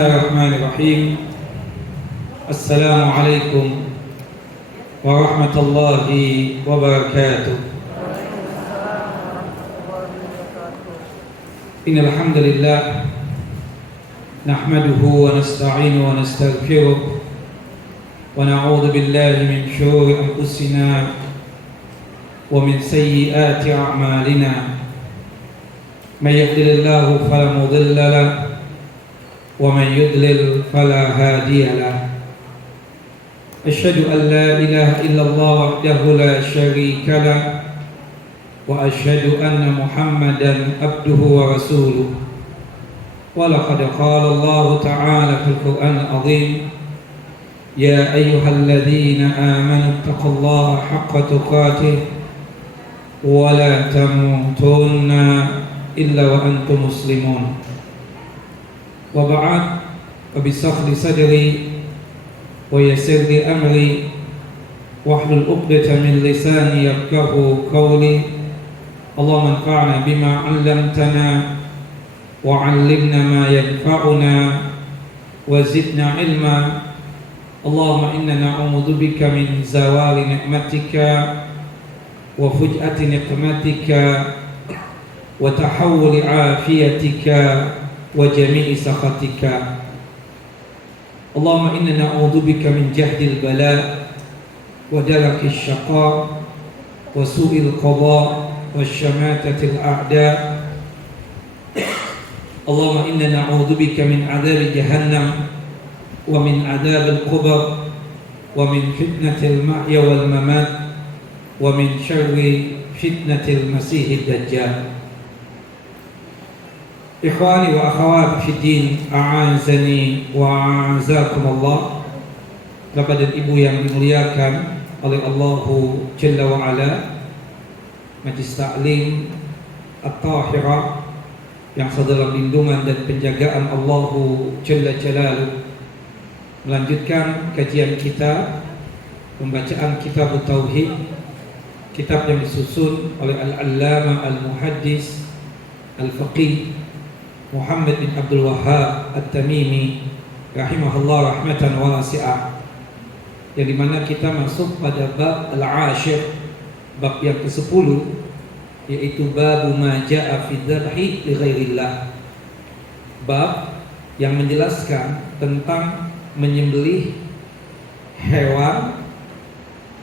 الرحمن الرحيم. السلام عليكم ورحمة الله وبركاته. إن الحمد لله نحمده ونستعينه ونستغفره ونعوذ بالله من شرور أنفسنا ومن سيئات أعمالنا. من يهده الله فلا مضل له ومن يضلل فلا هادي له. أشهد أن لا إله إلا الله وحده لا شريك له وأشهد أن محمدا عبده ورسوله. ولقد قال الله تعالى في القرآن العظيم: يا أيها الذين آمنوا اتقوا الله حق تقاته ولا تموتن إلا وأنتم مسلمون. وبعد فبشرح لي صدري ويسر لي أمري واحلل عقدة من لساني يفقهوا قولي. اللهم انفعنا بما علمتنا وعلمنا ما ينفعنا وزدنا علما. اللهم إنا نعوذ بك من زوال نعمتك وفجأة نقمتك وتحول عافيتك وجميع سخطك. اللهم إنا نعوذ بك من جهد البلاء ودرك الشقاء وسوء القضاء والشماتة الأعداء. اللهم إنا نعوذ بك من عذاب جهنم ومن عذاب القبر ومن فتنة المحيا والممات ومن شر فتنة المسيح الدجال. Ikhwani wa akhwati fi din, a'azani wa a'azakumullah. Bapak dan Ibu yang dimuliakan oleh Allah Jalla wa Ala, Majlis Ta'lim At-Tahirah yang sedalam lindungan dan penjagaan Allah Jalla Jalaluh, melanjutkan kajian kita, pembacaan kitab Tauhid, kitab yang disusun oleh Al-Allamah Al-Muhaddis Al-Faqih Muhammad bin Abdul Wahhab At-Tamimi rahimahullah rahmatan wasi'ah, yang dimana kita masuk pada bab al-ashir, bab yang ke-10, yaitu bab ma ja'a fi dzabhi li ghairillah, bab yang menjelaskan tentang menyembelih hewan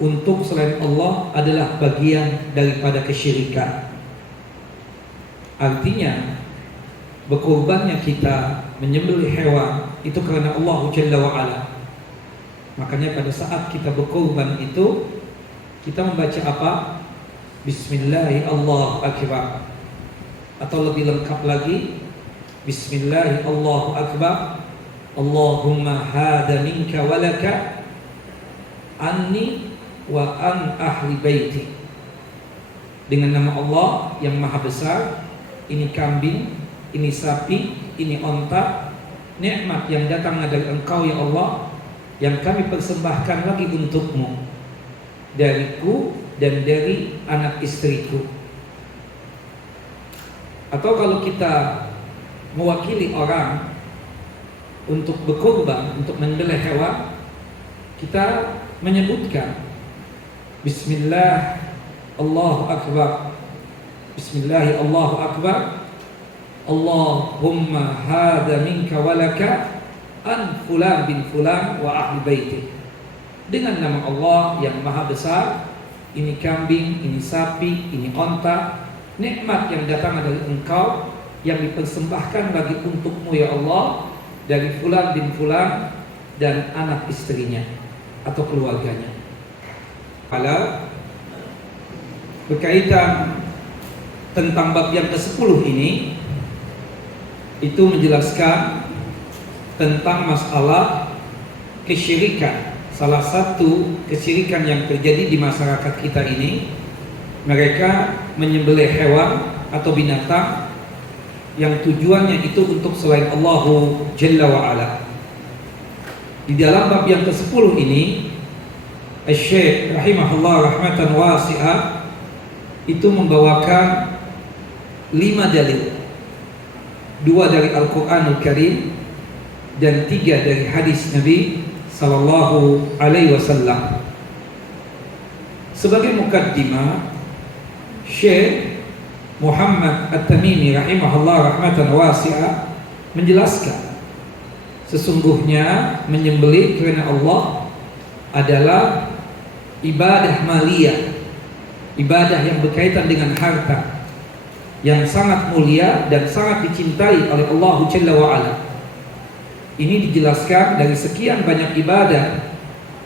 untuk selain Allah adalah bagian daripada kesyirikan. Artinya berkorbannya kita menyembelih hewan itu karena Allah Jalla wa Ala. Makanya pada saat kita berkorban itu kita membaca apa? Bismillahi Allahu Akbar. Atau lebih lengkap lagi, Bismillahi Allahu Akbar, Allahumma hada minka walaka anni wa an ahli baiti. Dengan nama Allah yang maha besar, ini kambing, ini sapi, ini onta, nikmat yang datang dari Engkau ya Allah, yang kami persembahkan lagi untukmu, dariku dan dari anak istriku. Atau kalau kita mewakili orang untuk berkorban, untuk menyembelih hewan, kita menyebutkan Bismillah Allahu Akbar, Bismillah Allahu Akbar, Allahumma hada minka walaka an fulan bin fulan wa ahli baiti. Dengan nama Allah yang maha besar, ini kambing, ini sapi, ini onta, nikmat yang datang dari Engkau, yang dipersembahkan bagi untukmu ya Allah, dari fulan bin fulan dan anak istrinya atau keluarganya. Kalau berkaitan tentang bab yang ke-10 ini, itu menjelaskan tentang masalah kesyirikan. Salah satu kesyirikan yang terjadi di masyarakat kita ini, mereka menyembelih hewan atau binatang yang tujuannya itu untuk selain Allah Jalla wa Ala. Di dalam bab yang ke-10 ini, Syekh rahimahullah rahmatan wasi'ah itu membawakan 5 dalil. 2 dari Al-Quranul Karim dan 3 dari hadis Nabi sallallahu alaihi wasallam. Sebagai mukaddimah, Syekh Muhammad At-Tamimi rahimahullah rahmatan wasi'ah menjelaskan sesungguhnya menyembelih karena Allah adalah ibadah maliyah, ibadah yang berkaitan dengan harta, yang sangat mulia dan sangat dicintai oleh Allah Jalla wa'ala. Ini dijelaskan dari sekian banyak ibadah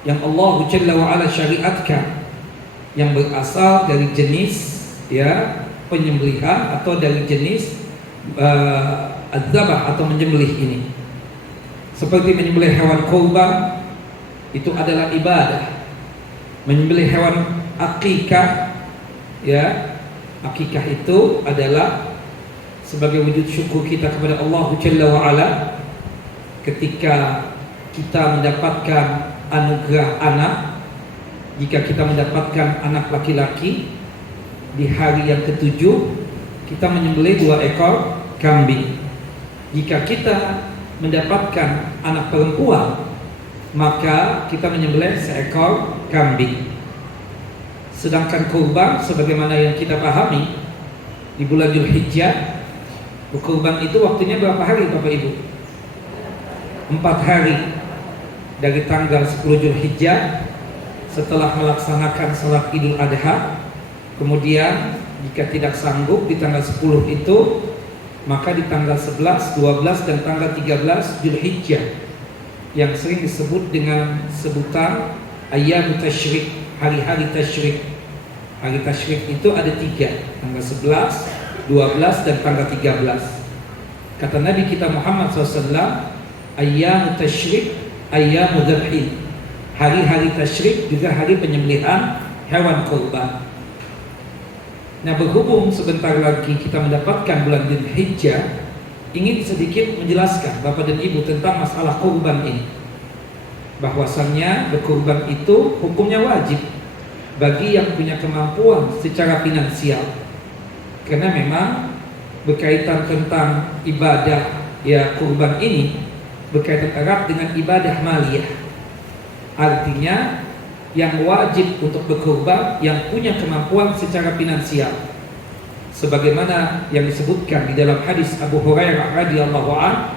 yang Allah Jalla wa'ala syariatkan, yang berasal dari jenis penyembelihan atau dari jenis adzabah atau menyembelih ini. Seperti menyembelih hewan kurban, itu adalah ibadah. Menyembelih hewan akikah, akikah itu adalah sebagai wujud syukur kita kepada Allah Jalla wa'ala ketika kita mendapatkan anugerah anak. Jika kita mendapatkan anak laki-laki, di hari yang ke-7 kita menyembelih 2 ekor kambing. Jika kita mendapatkan anak perempuan, maka kita menyembelih 1 ekor kambing. Sedangkan kurban sebagaimana yang kita pahami, di bulan Dzulhijjah berkurban itu waktunya berapa hari Bapak Ibu? 4 hari dari tanggal 10 Dzulhijjah setelah melaksanakan salat Idul Adha. Kemudian jika tidak sanggup di tanggal 10 itu, maka di tanggal 11, 12 dan tanggal 13 Dzulhijjah yang sering disebut dengan sebutan Ayyam Tasyrik, hari-hari tasyrik. Hari tasyrik itu ada 3, tanggal 11, 12 dan tanggal 13. Kata Nabi kita Muhammad SAW, Ayyam Tasyrik, Ayyam Dzabhin. Hari-hari tasyrik juga hari penyembelihan hewan kurban. Nah, berhubung sebentar lagi kita mendapatkan bulan Dzulhijjah, ingin sedikit menjelaskan Bapak dan Ibu tentang masalah kurban ini. Bahwasannya berkurban itu hukumnya wajib bagi yang punya kemampuan secara finansial. Karena memang berkaitan tentang ibadah kurban ini berkaitan erat dengan ibadah maliyah. Artinya yang wajib untuk berkurban yang punya kemampuan secara finansial, sebagaimana yang disebutkan di dalam hadis Abu Hurairah radhiyallahu an,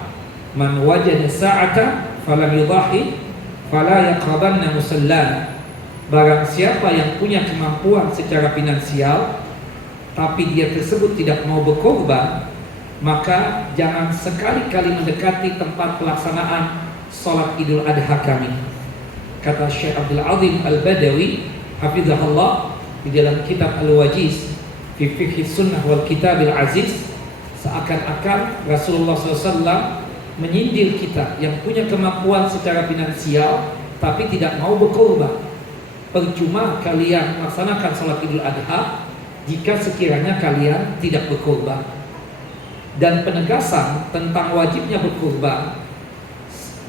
man wajada sa'ata falam yudahi fala yaqrabanna musallana. Barang siapa yang punya kemampuan secara finansial tapi dia tersebut tidak mau berkorban, maka jangan sekali-kali mendekati tempat pelaksanaan salat Idul Adha kami. Kata Syekh Abdul Azim Al-Badawi hafizahullah di dalam kitab Al-Wajiz fi Fiqh Sunnah wal Kitab Al-Aziz, seakan-akan Rasulullah SAW menyindir kita yang punya kemampuan secara finansial tapi tidak mau berkorban. Percuma kalian melaksanakan salat Idul Adha jika sekiranya kalian tidak berkorban. Dan penegasan tentang wajibnya berkorban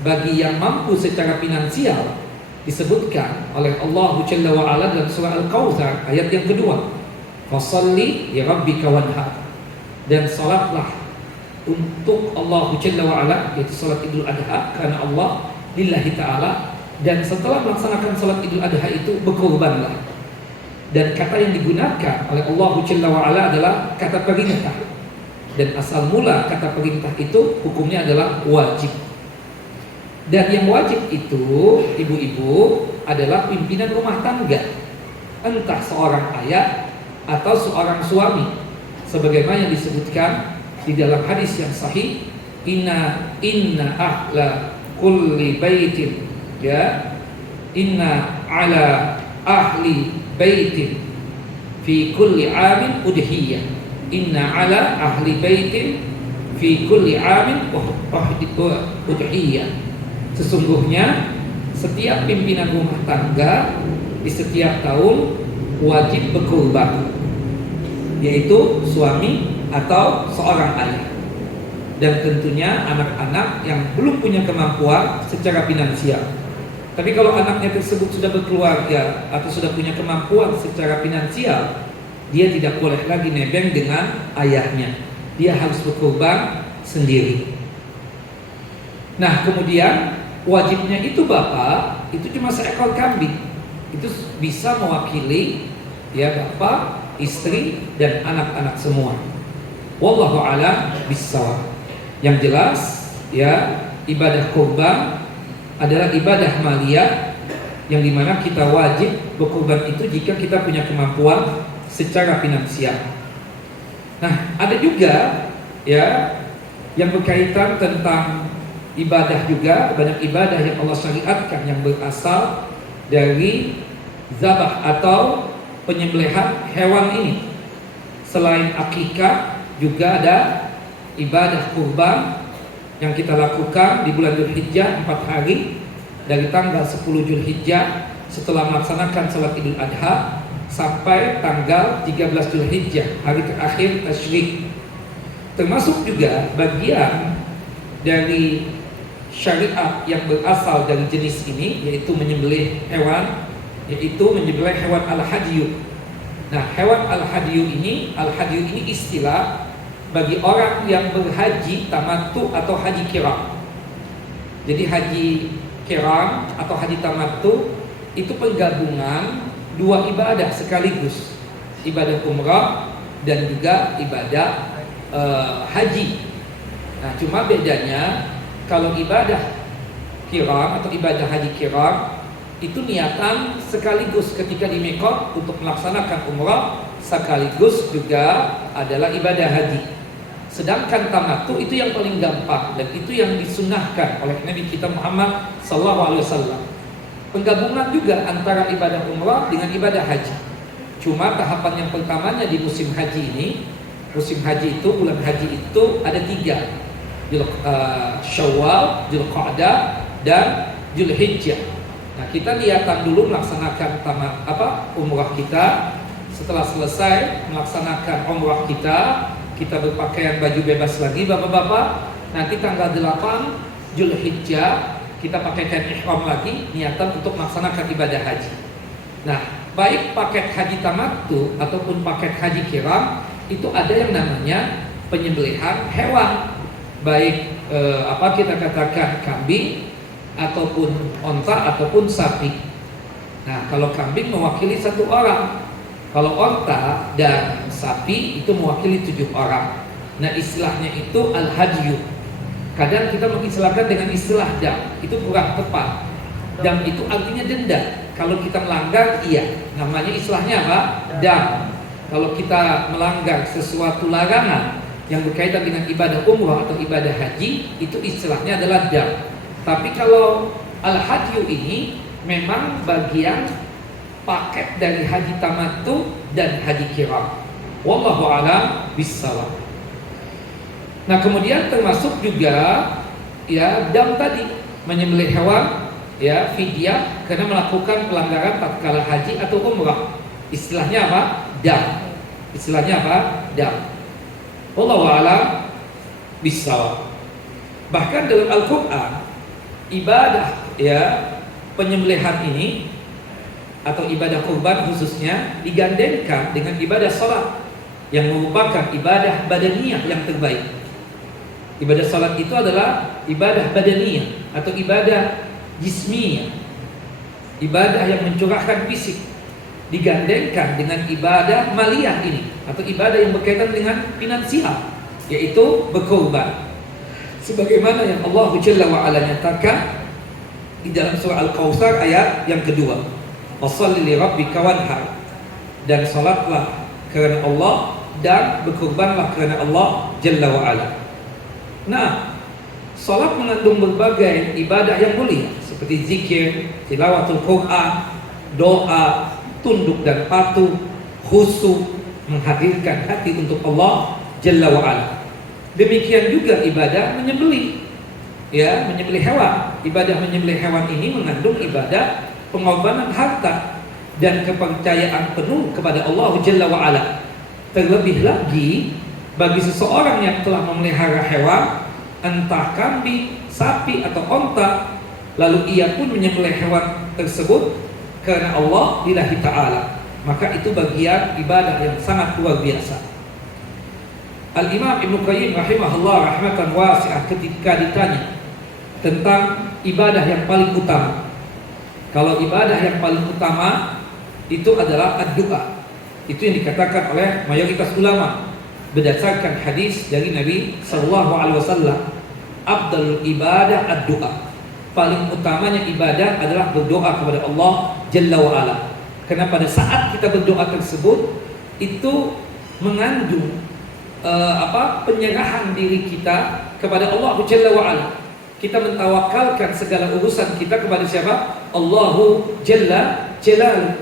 bagi yang mampu secara finansial disebutkan oleh Allah Jalla wa'ala dalam surah Al-Kautsar ayat yang kedua, fasalli li rabbika wanhar, dan salatlah untuk Allah Jalla wa'ala, yaitu salat Idul Adha karena Allah lillahi ta'ala, dan setelah melaksanakan salat Idul Adha itu berkorbanlah. Dan kata yang digunakan oleh Allah Jalla wa'ala adalah kata perintah, dan asal mula kata perintah itu hukumnya adalah wajib. Dan yang wajib itu, ibu-ibu, adalah pimpinan rumah tangga, entah seorang ayah atau seorang suami, sebagaimana yang disebutkan di dalam hadis yang sahih, inna ahla kulli baitin, inna ala ahli baitin fi kulli amin udhiyah, inna ala ahli baitin fi kulli amin udhiyah. Sesungguhnya setiap pimpinan rumah tangga di setiap tahun wajib berkurban, yaitu suami atau seorang ayah. Dan tentunya anak-anak yang belum punya kemampuan secara finansial. Tapi kalau anaknya tersebut sudah berkeluarga atau sudah punya kemampuan secara finansial, dia tidak boleh lagi nebeng dengan ayahnya. Dia harus berkurban sendiri. Nah kemudian wajibnya itu bapak itu cuma seekor kambing, itu bisa mewakili ya bapak, istri dan anak-anak semua. Wallahu a'lam bissawab. Yang jelas ya ibadah kurban adalah ibadah maliyah yang dimana kita wajib berkurban itu jika kita punya kemampuan secara finansial. Nah ada juga ya yang berkaitan tentang ibadah juga, banyak ibadah yang Allah syariatkan yang berasal dari zabah atau penyembelihan hewan ini. Selain akikah juga ada ibadah kurban yang kita lakukan di bulan Dzulhijjah 4 hari dari tanggal 10 Dzulhijjah setelah melaksanakan salat Idul Adha sampai tanggal 13 Dzulhijjah, hari terakhir tasyrik. Termasuk juga bagian dari syariat yang berasal dari jenis ini, yaitu menyembelih hewan, yaitu menyembelih hewan al-hadyu. Nah, hewan al-hadyu ini istilah bagi orang yang berhaji tamattu atau haji kiram. Jadi haji kiram atau haji tamattu itu penggabungan dua ibadah sekaligus, ibadah umrah dan juga ibadah haji. Nah, cuma bedanya kalau ibadah kiram atau ibadah haji kiram itu niatan sekaligus ketika di Miqat untuk melaksanakan umrah, sekaligus juga adalah ibadah haji. Sedangkan tamattu itu yang paling gampang dan itu yang disunnahkan oleh Nabi kita Muhammad SAW. Penggabungan juga antara ibadah umrah dengan ibadah haji. Cuma tahapan yang pertamanya di musim haji ini, musim haji itu, bulan haji itu ada 3, Syawal, Dzulqa'dah dan Dzulhijjah. Nah, kita niatan dulu melaksanakan umrah kita. Setelah selesai melaksanakan umrah kita berpakaian baju bebas lagi bapak-bapak. Nanti tanggal 8 Dzulhijjah kita pakaikan ihram lagi, niatan untuk melaksanakan ibadah haji. Nah, baik paket haji tamattu ataupun paket haji kiram itu ada yang namanya penyembelihan hewan. Baik kita katakan kambing ataupun onta ataupun sapi. Nah, kalau kambing mewakili 1 orang. Kalau onta dan sapi itu mewakili 7 orang. Nah, istilahnya itu al-hadyu. Kadang kita mengistilahkan dengan istilah dam, itu kurang tepat. Dam itu artinya denda. Kalau kita melanggar, iya, namanya istilahnya apa? Dam. Kalau kita melanggar sesuatu larangan yang berkaitan dengan ibadah umrah atau ibadah haji, itu istilahnya adalah dam. Tapi kalau al-hadyu ini memang bagian paket dari haji tamattu dan haji kiram. Wallahu a'lam bissawab. Nah, kemudian termasuk juga ya dam tadi, menyembelih hewan ya fidyah karena melakukan pelanggaran tatkala haji atau umrah. Istilahnya apa? Dam. Istilahnya apa? Dam. Wallahu a'lam bissawab. Bahkan dalam Al-Qur'an ibadah ya penyembelihan ini atau ibadah kurban khususnya digandengkan dengan ibadah salat yang merupakan ibadah badaniyah yang terbaik. Ibadah salat itu adalah ibadah badaniyah atau ibadah jismiyah, ibadah yang mencurahkan fisik, digandengkan dengan ibadah maliyah ini atau ibadah yang berkaitan dengan finansial, yaitu berkurban. Sebagaimana yang Allah Jalla wa Ala nyatakan di dalam surah Al-Kautsar ayat yang kedua, washolli li rabbika wanhar, dan salatlah karena Allah dan berkurbanlah karena Allah Jalla wa Ala. Nah, salat mengandung berbagai ibadah yang mulia seperti zikir, tilawatul Quran, doa, tunduk dan patuh, khusyuk, menghadirkan hati untuk Allah Jalla wa Ala. Demikian juga ibadah menyembelih, ya, menyembelih hewan. Ibadah menyembelih hewan ini mengandung ibadah pengorbanan harta dan kepercayaan penuh kepada Allah Jalla wa Ala. Terlebih lagi bagi seseorang yang telah memelihara hewan, entah kambing, sapi atau onta, lalu ia pun menyembelih hewan tersebut karena Allah lillahi ta'ala, maka itu bagian ibadah yang sangat luar biasa. Al-Imam Ibnu Qayyim rahimahullah rahmatan wasi'ah ketika ditanya tentang ibadah yang paling utama. Kalau ibadah yang paling utama itu adalah ad-du'a. Itu yang dikatakan oleh mayoritas ulama berdasarkan hadis dari Nabi sallallahu alaihi wasallam, afdalul ibadah ad-du'a. Paling utamanya ibadah adalah berdoa kepada Allah Jalla wa Ala. Karena pada saat kita berdoa tersebut itu mengandung penyerahan diri kita kepada Allah Jalla wa Ala. Kita mentawakalkan segala urusan kita kepada siapa? Allahu Jalla Jalaluh.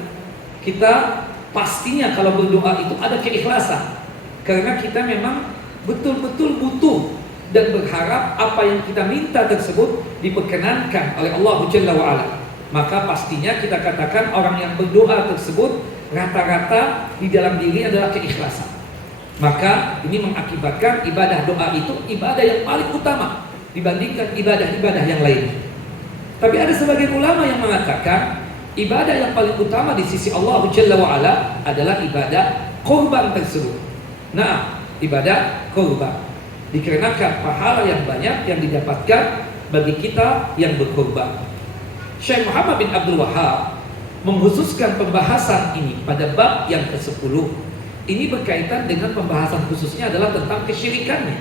Kita pastinya kalau berdoa itu ada keikhlasan, karena kita memang betul-betul butuh dan berharap apa yang kita minta tersebut diperkenankan oleh Allah Jalla wa Ala. Maka pastinya kita katakan orang yang berdoa tersebut rata-rata di dalam diri adalah keikhlasan. Maka ini mengakibatkan ibadah doa itu ibadah yang paling utama dibandingkan ibadah-ibadah yang lain. Tapi ada sebagian ulama yang mengatakan ibadah yang paling utama di sisi Allah Jalla wa Ala adalah ibadah korban tersebut. Nah, ibadah korban dikarenakan pahala yang banyak yang didapatkan bagi kita yang berkorban. Syekh Muhammad bin Abdul Wahhab mengkhususkan pembahasan ini pada bab yang ke-10. Ini berkaitan dengan pembahasan khususnya adalah tentang kesyirikannya.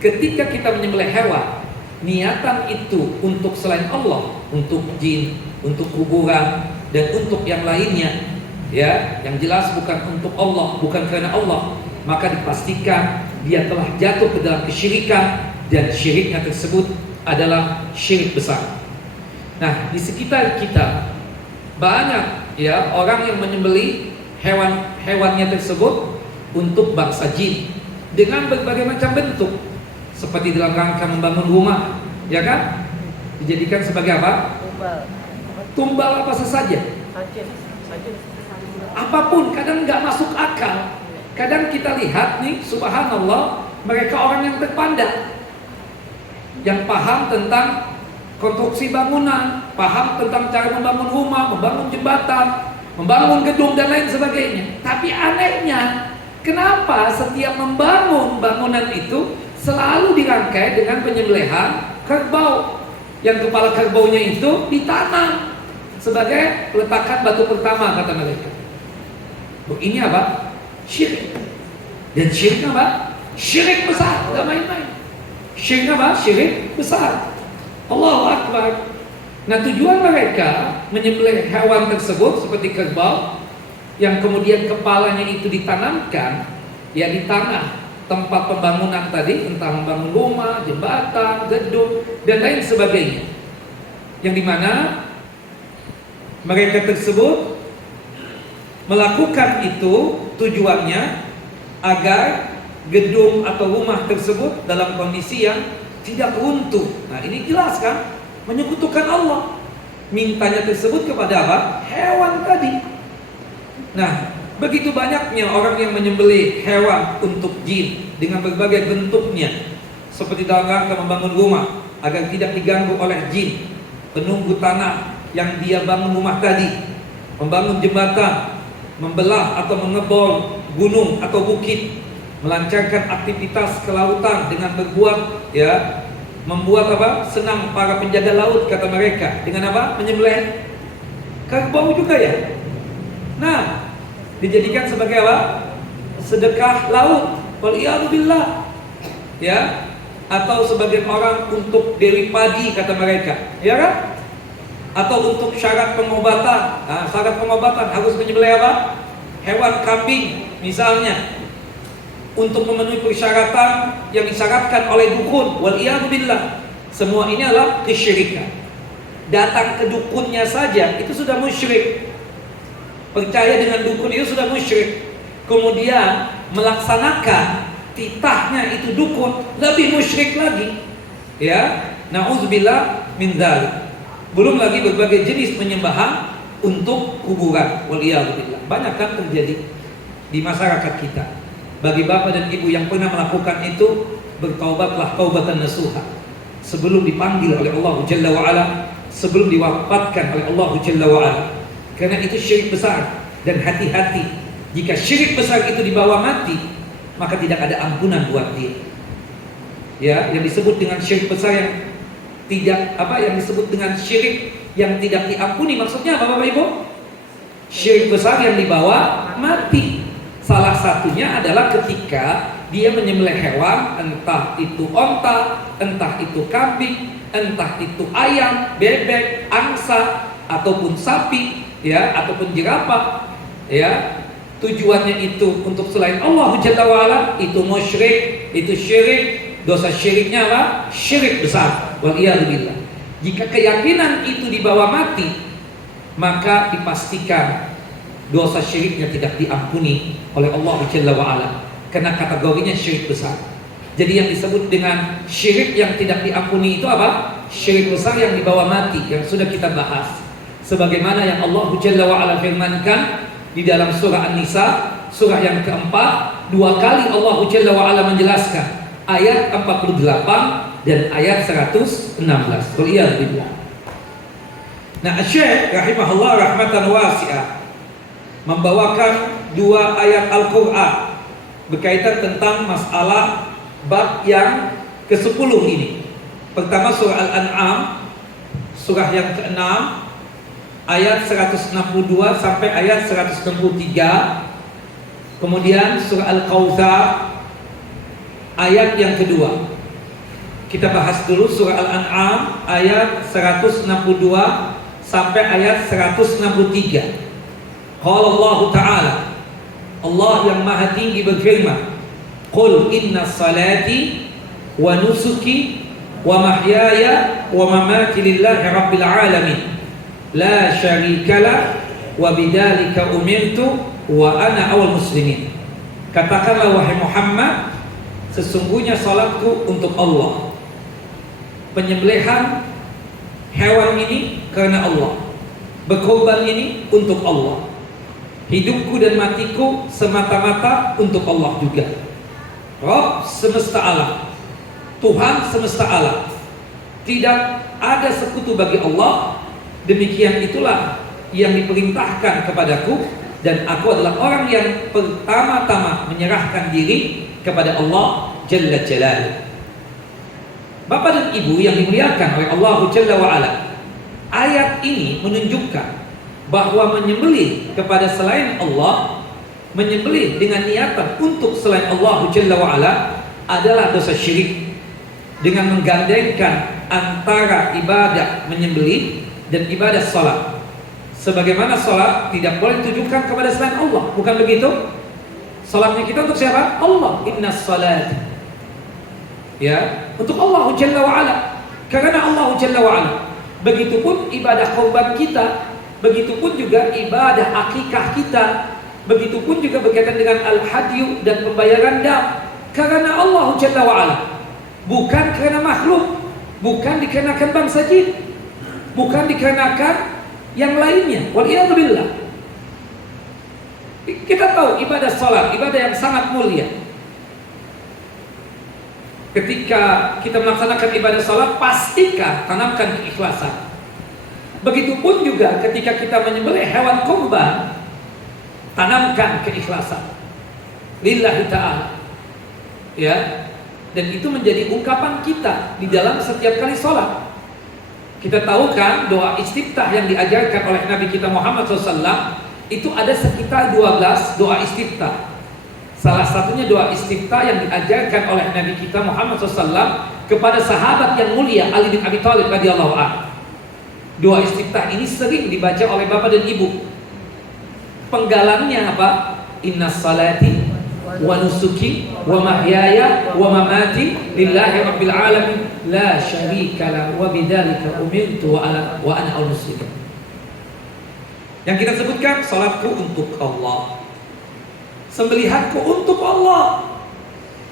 Ketika kita menyembelih hewan, niatan itu untuk selain Allah, untuk jin, untuk kuburan, dan untuk yang lainnya, ya, yang jelas bukan untuk Allah, bukan karena Allah, maka dipastikan dia telah jatuh ke dalam kesyirikan, dan syiriknya tersebut adalah syirik besar. Nah, di sekitar kita banyak ya orang yang menyembelih hewannya tersebut untuk bangsa jin dengan berbagai macam bentuk, seperti dalam rangka membangun rumah, ya kan? Dijadikan sebagai apa? Tumbal apa saja. Apapun, kadang nggak masuk akal. Kadang kita lihat nih, subhanallah, mereka orang yang terpandang, yang paham tentang konstruksi bangunan, paham tentang cara membangun rumah, membangun jembatan, membangun gedung dan lain sebagainya. Tapi anehnya, kenapa setiap membangun bangunan itu selalu dirangkai dengan penyembelihan kerbau, yang kepala kerbaunya itu ditanam sebagai peletakan batu pertama, kata mereka. Ini apa? Syirik. Dan syirik apa? Syirik besar, gak main-main. Syirik apa? Syirik besar. Allahu Akbar. Nah, tujuan mereka menyembelih hewan tersebut seperti kerbau, yang kemudian kepalanya itu ditanamkan ya di tanah tempat pembangunan tadi, entah membangun rumah, jembatan, gedung, dan lain sebagainya, yang dimana mereka tersebut melakukan itu tujuannya agar gedung atau rumah tersebut dalam kondisi yang tidak runtuh. Nah, ini jelas kan menyekutukan Allah. Mintanya tersebut kepada apa? Hewan tadi. Nah, begitu banyaknya orang yang menyembelih hewan untuk jin dengan berbagai bentuknya, seperti dalam rangka membangun rumah agar tidak diganggu oleh jin, penunggu tanah yang dia bangun rumah tadi, membangun jembatan, membelah atau mengebor gunung atau bukit, melancarkan aktivitas kelautan dengan berbuat ya, membuat apa? Senang para penjaga laut, kata mereka, dengan apa? Menyembelih kerbau juga ya. Nah, dijadikan sebagai apa? Sedekah laut, waliyadzubillah, ya, atau sebagian orang untuk dewi padi, kata mereka, ya kan? Atau untuk syarat pengobatan. Nah, syarat pengobatan harus menyembelih apa? Hewan kambing misalnya, untuk memenuhi persyaratan yang disyaratkan oleh dukun, waliyadzubillah. Semua ini adalah kesyirikan. Datang ke dukunnya saja itu sudah musyrik. Percaya dengan dukun itu sudah musyrik. Kemudian melaksanakan titahnya itu dukun, lebih musyrik lagi. Ya, na'udzubillah min dzalik. Belum lagi berbagai jenis penyembahan untuk kuburan, waliyadzubillah. Banyak kan terjadi di masyarakat kita. Bagi bapak dan ibu yang pernah melakukan itu, bertaubatlah taubatan nasuha sebelum dipanggil oleh Allah Jalla wa Ala, sebelum diwafatkan oleh Allah Jalla wa Ala. Karena itu syirik besar, dan hati-hati, jika syirik besar itu dibawa mati, maka tidak ada ampunan buat dia. Ya, yang disebut dengan syirik besar yang tidak yang disebut dengan syirik yang tidak diampuni. Maksudnya apa Bapak Ibu? Syirik besar yang dibawa mati. Salah satunya adalah ketika dia menyembelih hewan, entah itu onta, entah itu kambing, entah itu ayam, bebek, angsa, ataupun sapi, ya, ataupun jerapah, ya. Tujuannya itu untuk selain Allah Jalla wa'ala, itu musyrik, itu syirik. Dosa syiriknya apa? Syirik besar. Waliyadzubillah. Jika keyakinan itu dibawa mati, maka dipastikan dosa syiriknya tidak diampuni oleh Allah Jalla wa'ala, karena kategorinya syirik besar. Jadi yang disebut dengan syirik yang tidak diampuni itu apa? Syirik besar yang dibawa mati, yang sudah kita bahas. Sebagaimana yang Allah Jalla wa'ala firmankan di dalam surah An-Nisa, surah yang keempat, 2 kali Allah Jalla wa'ala menjelaskan, ayat 48 dan ayat 116. Waliyadzubillah. Nah, Syekh rahimahullah rahmatan wasi'ah membawakan 2 ayat Al-Quran berkaitan tentang masalah bab yang ke-10 ini. Pertama surah Al-An'am, surah yang ke-6, ayat 162 sampai ayat 163. Kemudian surah Al-Kautsar, ayat yang kedua. Kita bahas dulu surah Al-An'am ayat 162 sampai ayat 163. Qala Allah Ta'ala, Allah yang maha tinggi berfirman, Qul inna salati wa nusuki wa mahyaya wa mamati lillahi rabbil alamin, la syarikalah wa bidzalika umirtu wa ana awal muslimin. Katakanlah wahai Muhammad, sesungguhnya salatku untuk Allah, penyembelihan hewan ini karena Allah, berkorban ini untuk Allah, hidupku dan matiku semata-mata untuk Allah juga. Rabb semesta alam, Tuhan semesta alam, tidak ada sekutu bagi Allah. Demikian itulah yang diperintahkan kepadaku, dan aku adalah orang yang pertama-tama menyerahkan diri kepada Allah Jalla Jalaluhu. Bapak dan Ibu yang dimuliakan oleh Allah Jalla wa'ala, ayat ini menunjukkan bahwa menyembelih kepada selain Allah, menyembelih dengan niatan untuk selain Allah Jalla wa'ala adalah dosa syirik, dengan menggandengkan antara ibadah menyembelih dan ibadah salat. Sebagaimana salat tidak boleh ditujukan kepada selain Allah, bukan begitu? Salatnya kita untuk siapa? Allah. Inna salat, ya, untuk Allah Jalla wa'ala, karena Allah Jalla wa'ala. Begitupun ibadah korban kita, begitupun juga ibadah akikah kita, begitupun juga berkaitan dengan al-hadyu dan pembayaran dam, karena Allah Jalla wa'ala, bukan karena makhluk, bukan dikenakan bangsa jin, bukan dikenakan yang lainnya. Waliyadzubillah. Kita tahu ibadah salat, ibadah yang sangat mulia. Ketika kita melaksanakan ibadah salat, pastikan tanamkan keikhlasan. Begitupun juga ketika kita menyembelih hewan kurban, tanamkan keikhlasan lillahi ta'ala, ya. Dan itu menjadi ungkapan kita di dalam setiap kali sholat. Kita tahu kan doa istiftah yang diajarkan oleh Nabi kita Muhammad SAW, itu ada sekitar 12 doa istiftah. Salah satunya doa istiftah yang diajarkan oleh Nabi kita Muhammad SAW kepada sahabat yang mulia Ali bin Abi Thalib radhiyallahu anhu. Doa istiftah ini sering dibaca oleh bapak dan ibu. Penggalannya apa? Inna salati wa nusuki wa mahyaya wa mamati lillahi rabbil alamin, la syarika la wa bidzalika umirtu wa ana awwalul muslimin. Yang kita sebutkan, salatku untuk Allah, sembelihanku untuk Allah,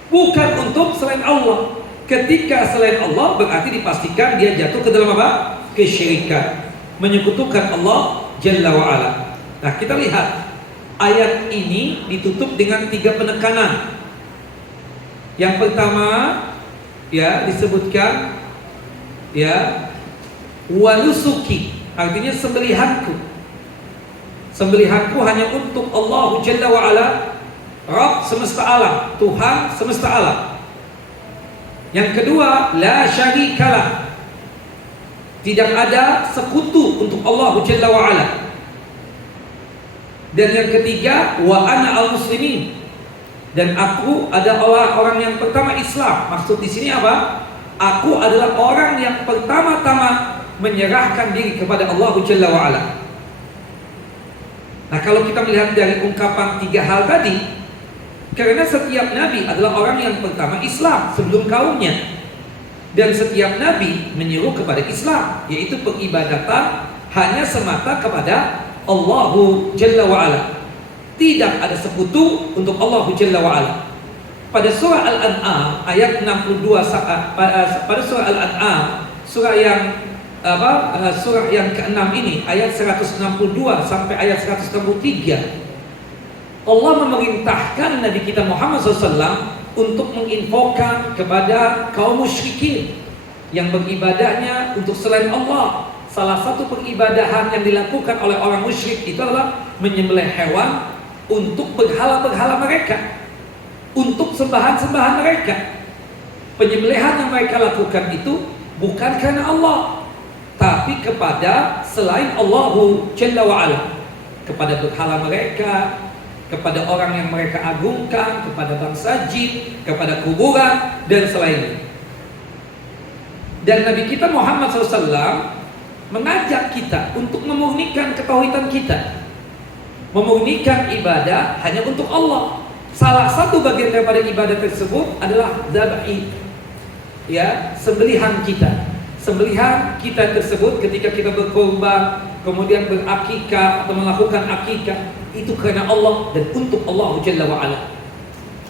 bukan untuk selain Allah. Ketika selain Allah berarti dipastikan dia jatuh ke dalam apa? Kesyirikan, menyekutukan Allah Jalla wa'ala. Nah, kita lihat ayat ini ditutup dengan 3 penekanan. Yang pertama, ya, disebutkan, ya, wanusuki, artinya sembelihanku. Sembelihanku hanya untuk Allah Jalla wa'ala, Rabb semesta alam, Tuhan semesta alam. Yang kedua, la syarikalah, Tidak ada sekutu untuk Allah Jalla wa Ala. Dan yang ketiga, wa ana al-muslimin. Dan aku adalah orang yang pertama Islam. Maksud di sini apa? Aku adalah orang yang pertama-tama menyerahkan diri kepada Allah Jalla wa Ala. Nah, kalau kita melihat dari ungkapan tiga hal tadi, karena setiap nabi adalah orang yang pertama Islam sebelum kaumnya. Dan setiap nabi menyuruh kepada Islam, yaitu peribadatan hanya semata kepada Allah Jalla wa Ala. Tidak ada sekutu untuk Allah Jalla wa Ala. Pada surah Al-An'am ayat 62, pada surah Al-An'am surah yang ke-6 ini ayat 162 sampai ayat 163, Allah memerintahkan Nabi kita Muhammad SAW untuk menginfokan kepada kaum musyrikin yang beribadahnya untuk selain Allah. Salah satu peribadahan yang dilakukan oleh orang musyrik itu adalah menyembelih hewan untuk berhala-berhala mereka, untuk sembahan-sembahan mereka. Penyembelihan yang mereka lakukan itu bukan karena Allah, tapi kepada selain Allah Jalla wa Ala, kepada berhala mereka, kepada orang yang mereka agungkan, kepada bangsa jin, kepada kuburan dan selainnya. Dan Nabi kita Muhammad SAW mengajak kita untuk memurnikan ketauhidan kita, memurnikan ibadah hanya untuk Allah. Salah satu bagian daripada ibadah tersebut adalah dzabhi, ya, sembelihan kita. Sembelihan kita tersebut ketika kita berkorban, kemudian berakikah atau melakukan akikah, itu karena Allah dan untuk Allah Jalla wa Ala.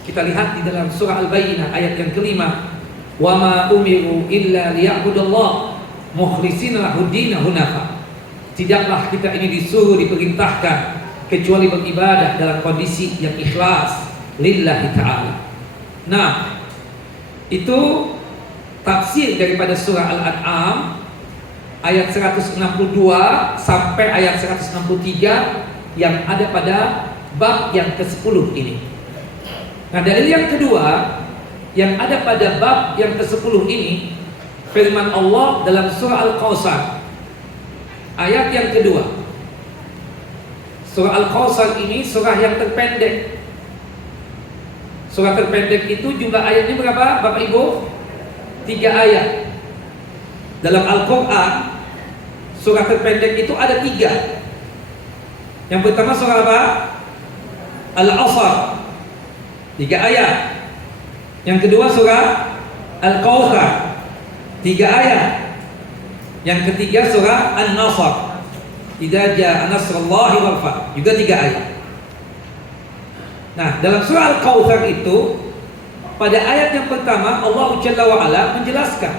Kita lihat di dalam surah Al-Bayyinah ayat yang kelima, wa ma umiru illa liya'budallah mukhlishina lahud-din hunafa. Tidaklah kita ini disuruh, diperintahkan kecuali beribadah dalam kondisi yang ikhlas lillahi ta'ala. Nah, itu tafsir daripada surah Al-An'am ayat 162 sampai ayat 163 yang ada pada bab yang ke-10 ini. Nah, dalil yang kedua yang ada pada bab yang ke-10 ini, firman Allah dalam surah Al-Kautsar ayat yang kedua. Surah Al-Kautsar ini surah yang terpendek. Surah terpendek itu jumlah ayatnya berapa, Bapak Ibu? 3 ayat. Dalam Al-Quran surah terpendek itu ada 3. Yang pertama surah apa? Al-Asr, 3 ayat. Yang kedua surah Al-Kautsar, 3 ayat. Yang ketiga surah An-Nasr, idza jaa nasrullahi wal fath, juga 3 ayat. Nah, dalam surah Al-Kautsar itu pada ayat yang pertama Allah Jalla wa Ala menjelaskan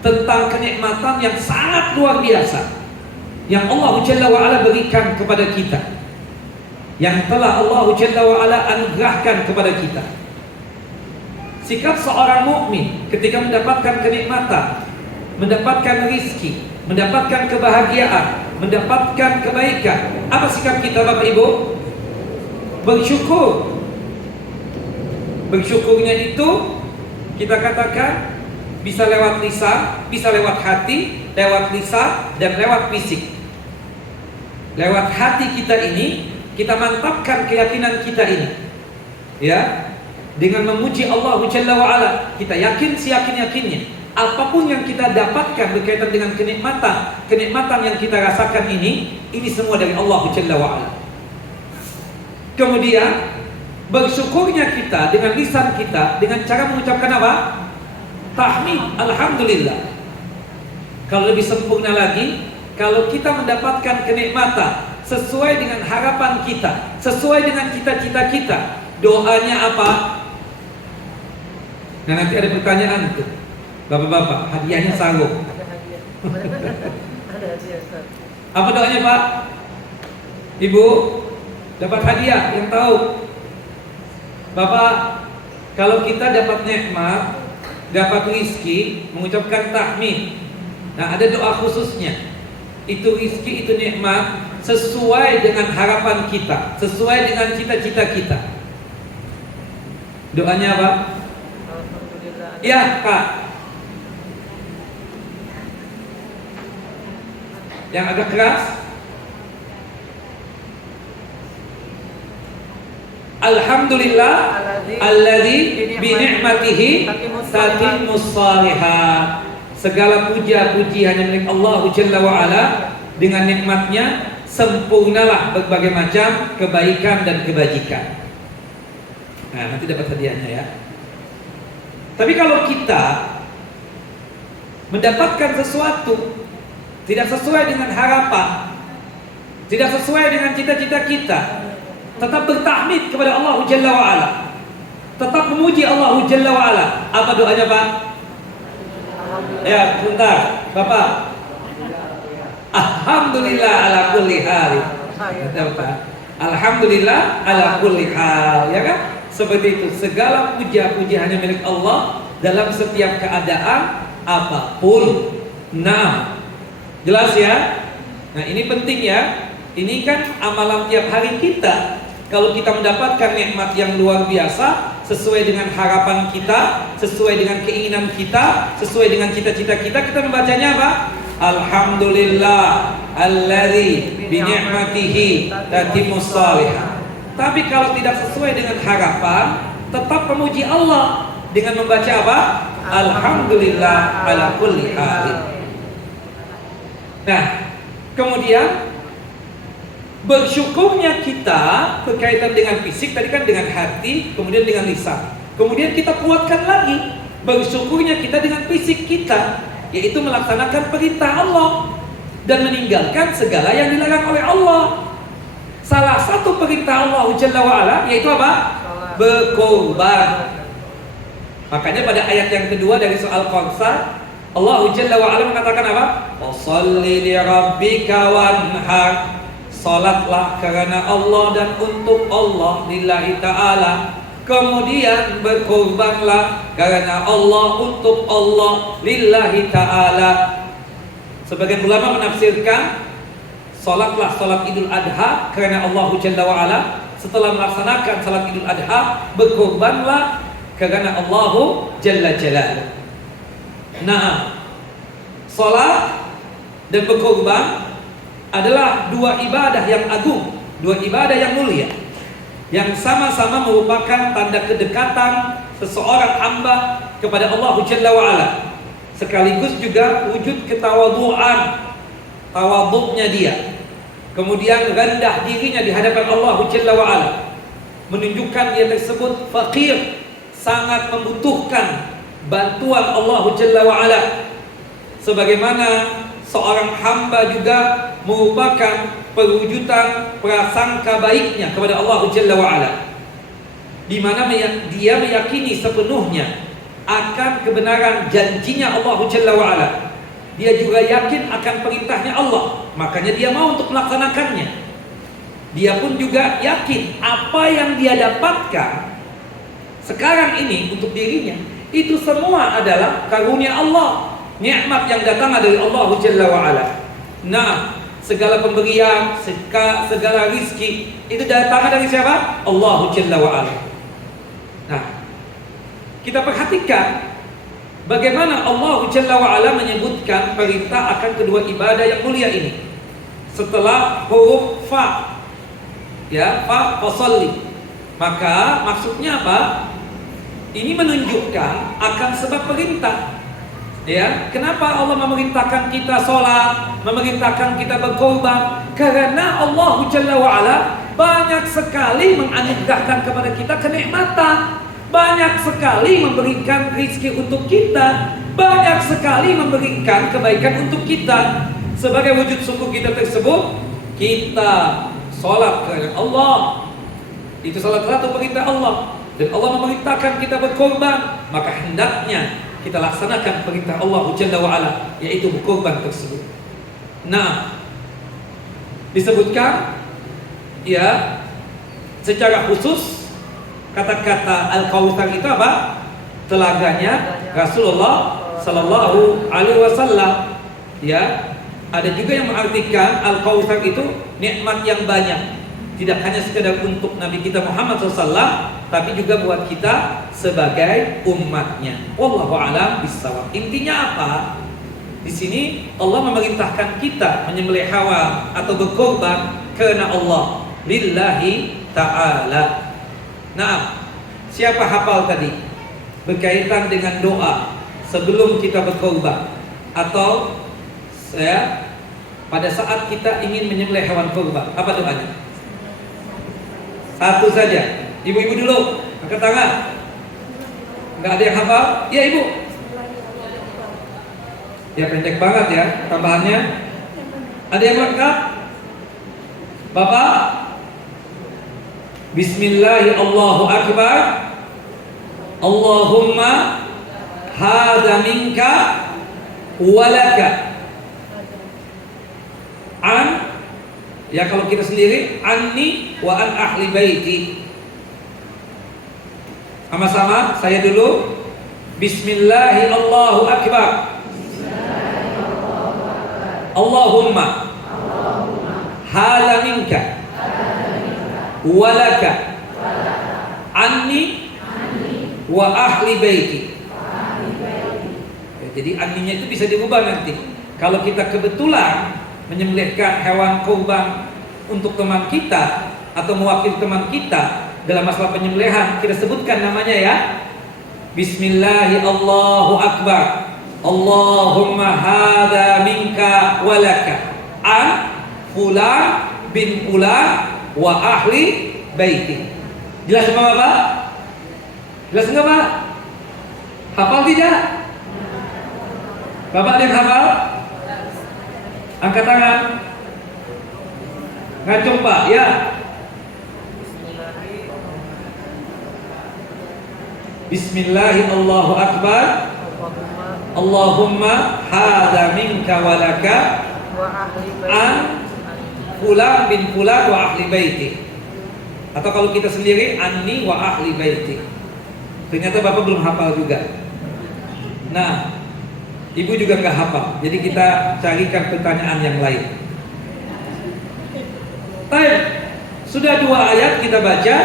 tentang kenikmatan yang sangat luar biasa yang Allah Jalla wa Ala berikan kepada kita, yang telah Allah Jalla wa Ala anugerahkan kepada kita. Sikap seorang mukmin ketika mendapatkan kenikmatan, mendapatkan rizki, mendapatkan kebahagiaan, mendapatkan kebaikan, apa sikap kita, Bapak Ibu? Bersyukur. Bersyukurnya itu kita katakan bisa lewat lisan, bisa lewat hati, lewat lisan dan lewat fisik. Lewat hati kita ini kita mantapkan keyakinan kita ini, ya, dengan memuji Allah Jalla wa Ala. Kita yakin seyakin-yakinnya apapun yang kita dapatkan berkaitan dengan kenikmatan yang kita rasakan ini semua dari Allah Jalla wa Ala. Kemudian bersyukurnya kita dengan lisan kita dengan cara mengucapkan apa? Tahmid, alhamdulillah. Kalau lebih sempurna lagi, kalau kita mendapatkan kenikmatan sesuai dengan harapan kita, sesuai dengan cita-cita kita, doanya apa? Nah, nanti ada pertanyaan itu, bapak-bapak, hadiahnya sanggup. Ada hadiah, Ustaz. Apa doanya, Pak? Ibu, dapat hadiah yang tahu. Bapak, kalau kita dapat nikmat, dapat rizki, mengucapkan tahmid. Nah, ada doa khususnya. Itu rizki, itu nikmat sesuai dengan harapan kita, sesuai dengan cita-cita kita. Doanya apa? Alhamdulillah. Ya, Kak. Yang agak keras. Alhamdulillah alladzi bi ni'matihi tatimmus shalihat. Segala puja-puji hanya milik Allah Jalla wa Ala. Dengan nikmatnya sempurnalah berbagai macam kebaikan dan kebajikan. Nah, nanti dapat hadiahnya ya. Tapi kalau kita mendapatkan sesuatu tidak sesuai dengan harapan, tidak sesuai dengan cita-cita kita, tetap bertahmid kepada Allah Jalla wa Ala, tetap memuji Allah Jalla wa Ala. Apa doanya, Pak? Ya, sebentar, Bapak. Alhamdulillah ala kulli hal. Alhamdulillah ala kulli hal, ya kan? Seperti itu. Segala puja-puji hanya milik Allah dalam setiap keadaan apapun. Nah, jelas ya? Nah, ini penting ya. Ini kan amalan tiap hari kita. Kalau kita mendapatkan nikmat yang luar biasa sesuai dengan harapan kita, sesuai dengan keinginan kita, sesuai dengan cita-cita kita, kita membacanya apa? Alhamdulillah alladzi bi ni'matihi tatimmus shalihat. Tapi kalau tidak sesuai dengan harapan, tetap memuji Allah dengan membaca apa? Alhamdulillah ala kulli hal. Nah, kemudian bersyukurnya kita berkaitan dengan fisik, tadi kan dengan hati, kemudian dengan lisan. Kemudian kita kuatkan lagi bersyukurnya kita dengan fisik kita, yaitu melaksanakan perintah Allah dan meninggalkan segala yang dilarang oleh Allah. Salah satu perintah Allah Jalla wa Ala yaitu apa? Berkorban. Makanya pada ayat yang kedua dari soal Al-Kautsar, Allah Jalla wa Ala mengatakan apa? Washolli li rabbika wanhar. Salatlah karena Allah dan untuk Allah, lillahi ta'ala. Kemudian berkorbanlah karena Allah, untuk Allah, lillahi ta'ala. Sebagian ulama menafsirkan salatlah salat Idul Adha karena Allah Jalla wa Ala. Setelah melaksanakan salat Idul Adha, berkorbanlah karena Allah Jalla Jalaluh. Nah, salat dan berkorban adalah dua ibadah yang agung, dua ibadah yang mulia, yang sama-sama merupakan tanda kedekatan seseorang hamba kepada Allah Jalla wa Ala, sekaligus juga wujud ketawaduan, tawaduknya dia, kemudian rendah dirinya di hadapan Allah Jalla wa Ala, menunjukkan dia tersebut fakir, sangat membutuhkan bantuan Allah Jalla wa Ala. Sebagaimana seorang hamba juga merupakan perwujudan prasangka baiknya kepada Allah Jalla wa Ala, di mana dia meyakini sepenuhnya akan kebenaran janjinya Allah Jalla wa Ala. Dia juga yakin akan perintahnya Allah, makanya dia mau untuk melaksanakannya. Dia pun juga yakin apa yang dia dapatkan sekarang ini untuk dirinya, itu semua adalah karunia Allah, nikmat yang datang dari Allah Jalla wa Ala. Nah, segala pemberian, segala rizki itu datang dari siapa? Allah Jalla wa Ala. Nah, kita perhatikan bagaimana Allah Jalla wa Ala menyebutkan perintah akan kedua ibadah yang mulia ini. Setelah huruf fa, ya, fa fasalli, maka maksudnya apa? Ini menunjukkan akan sebab perintah. Ya, kenapa Allah memerintahkan kita sholat, memerintahkan kita berkorban? Karena Allah Jalla wa Ala banyak sekali menganugerahkan kepada kita kenikmatan, banyak sekali memberikan rezeki untuk kita, banyak sekali memberikan kebaikan untuk kita. Sebagai wujud syukur kita tersebut, kita sholat kepada Allah. Itu salah satu perintah Allah. Dan Allah memerintahkan kita berkorban, maka hendaknya kita laksanakan perintah Allah Jalla wa Ala, yaitu berkorban tersebut. Nah, disebutkan ya secara khusus kata-kata Al-Kautsar itu apa? Telaganya Rasulullah sallallahu alaihi wasallam. Ya, ada juga yang mengartikan Al-Kautsar itu nikmat yang banyak. Tidak hanya sekedar untuk Nabi kita Muhammad SAW, tapi juga buat kita sebagai umatnya. Wallahu a'lam bishawab. Intinya apa? Di sini Allah memerintahkan kita menyembelih hewan atau berkorban karena Allah, lillahi ta'ala. Nah, siapa hafal tadi? Berkaitan dengan doa sebelum kita berkorban atau pada saat kita ingin menyembelih hewan korban. Apa doanya? Satu saja. Ibu-ibu dulu, angkat tangan. Enggak ada yang hafal? Ya, Ibu. Ya, pendek banget ya tambahannya. Ada yang lengkap? Bapak? Bismillahirrahmanirrahim. Allahu Akbar. Allahumma hadza minka walaka. An, ya kalau kita sendiri, anni wa an ahli baiti. Sama-sama, saya dulu. Bismillahirrahmanirrahim. Allahu Akbar. Allahumma hadza minka walaka anni wa ahli baiti. Jadi anninya itu bisa dirubah nanti. Kalau kita kebetulan menyembelihkan hewan kurban untuk teman kita atau mewakili teman kita dalam masalah penyembelihan, kita sebutkan namanya ya. Bismillahirrahmanirrahim. Allahu Akbar. Allahumma hadza minka walaka an fulan bin fulan wa ahli baiti. Jelas semua Bapak? Jelas enggak Pak? Hafal tidak? Bapak ada yang hafal? Angkat tangan. Ngacung Pak, ya. Bismillahirrahmanirrahim. Allahu Akbar. Allahumma hadza minka walaka an fulan bin fulan wa ahli baiti. Atau kalau kita sendiri, anni wa ahli baiti. Ternyata Bapak belum hafal juga. Nah, Ibu juga nggak hafal. Jadi kita carikan pertanyaan yang lain. Baik, sudah 2 ayat kita baca.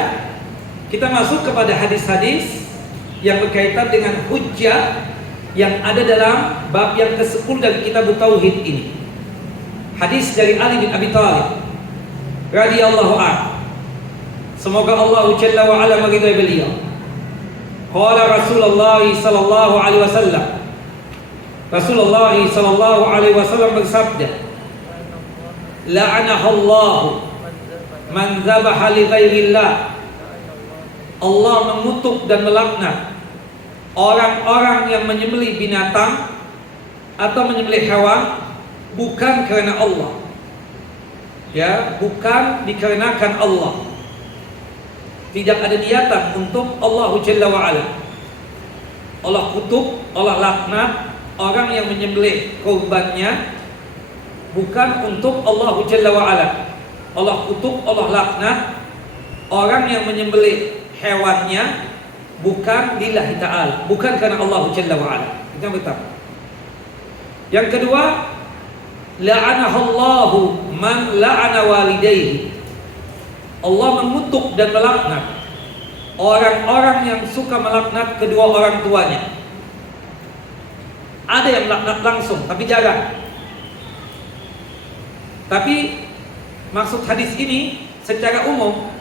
Kita masuk kepada hadis-hadis yang berkaitan dengan hujjah yang ada dalam bab yang ke-10 dari kitab Tauhid ini. Hadis dari Ali bin Abi Thalib radhiyallahu anhu. Semoga Allah Jalla wa Ala meridai beliau. Qala Rasulullah sallallahu alaihi wasallam. Rasulullah sallallahu alaihi wasallam bersabda, la'anahallahu man dzabaha li ghairillah. Allah mengutuk dan melaknat orang-orang yang menyembelih binatang atau menyembelih hewan bukan karena Allah. Ya, bukan dikarenakan Allah. Tidak ada niatan untuk Allah Jalla wa Ala. Allah kutuk, Allah laknat orang yang menyembelih korbannya bukan untuk Allah Jalla wa Ala. Allah kutuk, Allah laknat orang yang menyembelih hewannya bukan lillahi ta'ala, bukan karena Allah Jalla wa Ala. Itu yang pertama. Yang kedua, la'anahallahu man la'ana walidayhi. Allah mengutuk dan melaknat orang-orang yang suka melaknat kedua orang tuanya. Ada yang melaknat langsung, tapi jarang. Tapi maksud hadis ini secara umum,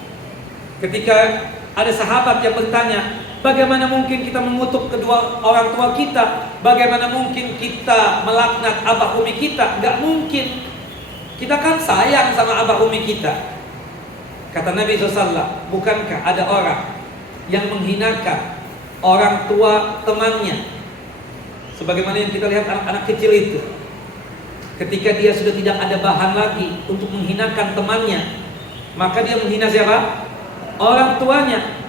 ketika ada sahabat yang bertanya, bagaimana mungkin kita mengutuk kedua orang tua kita? Bagaimana mungkin kita melaknat abah umi kita? Gak mungkin. Kita kan sayang sama abah umi kita. Kata Nabi SAW, bukankah ada orang yang menghinakan orang tua temannya? Sebagaimana yang kita lihat anak-anak kecil itu, ketika dia sudah tidak ada bahan lagi untuk menghinakan temannya, maka dia menghina siapa? Orang tuanya.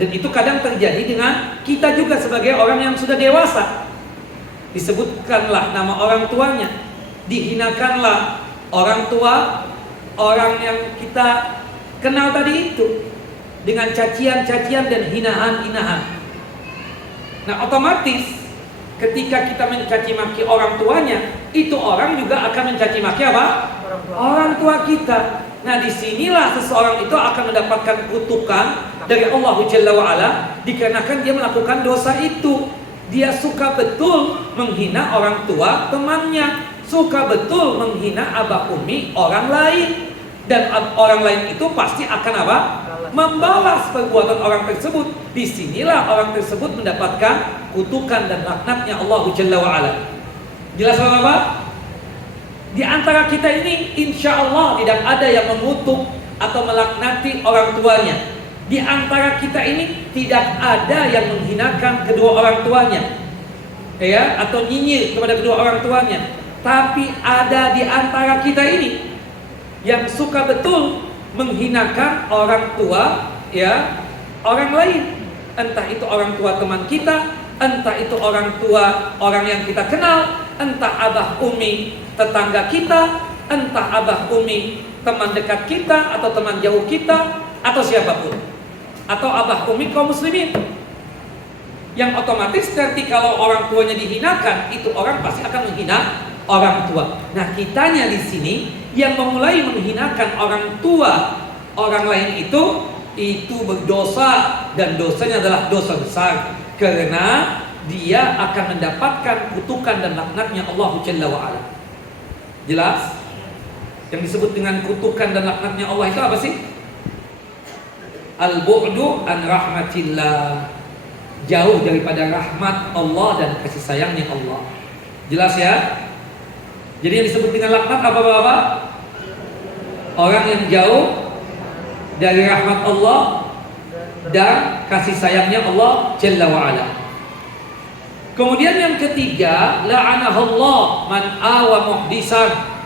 Dan itu kadang terjadi dengan kita juga sebagai orang yang sudah dewasa. Disebutkanlah nama orang tuanya, dihinakanlah orang tua, orang yang kita kenal tadi itu, dengan cacian-cacian dan hinaan-hinaan. Nah, otomatis ketika kita mencaci maki orang tuanya, itu orang juga akan mencaci maki apa? Orang tua kita. Nah, disinilah seseorang itu akan mendapatkan kutukan dari Allah Jalla wa Ala dikarenakan dia melakukan dosa itu. Dia suka betul menghina orang tua temannya, suka betul menghina abah umi orang lain, dan orang lain itu pasti akan apa? Membalas perbuatan orang tersebut. Disinilah orang tersebut mendapatkan kutukan dan laknatnya Allah Jalla wa'ala. Jelas apa? Di antara kita ini insya Allah tidak ada yang mengutuk atau melaknati orang tuanya. Di antara kita ini tidak ada yang menghinakan kedua orang tuanya, ya, atau nyinyir kepada kedua orang tuanya. Tapi ada di antara kita ini yang suka betul menghinakan orang tua, ya, orang lain. Entah itu orang tua teman kita, entah itu orang tua orang yang kita kenal, entah abah umi tetangga kita, entah abah umi teman dekat kita atau teman jauh kita, atau siapapun, atau abah umi kaum muslimin. Yang otomatis nanti kalau orang tuanya dihinakan, itu orang pasti akan menghina orang tua. Nah, kitanya di sini yang memulai menghinakan orang tua orang lain itu berdosa, dan dosanya adalah dosa besar, karena dia akan mendapatkan kutukan dan laknatnya Allah Jalla wa'ala. Jelas? Yang disebut dengan kutukan dan laknatnya Allah itu apa sih? Al-bu'du an rahmatillah, jauh daripada rahmat Allah dan kasih sayangnya Allah. Jelas ya? Jadi yang disebut dengan laknat apa Bapak? Orang yang jauh dari rahmat Allah dan kasih sayangnya Allah Jalla wa'ala. Kemudian yang ketiga, la'anahullah man awa muhdisan.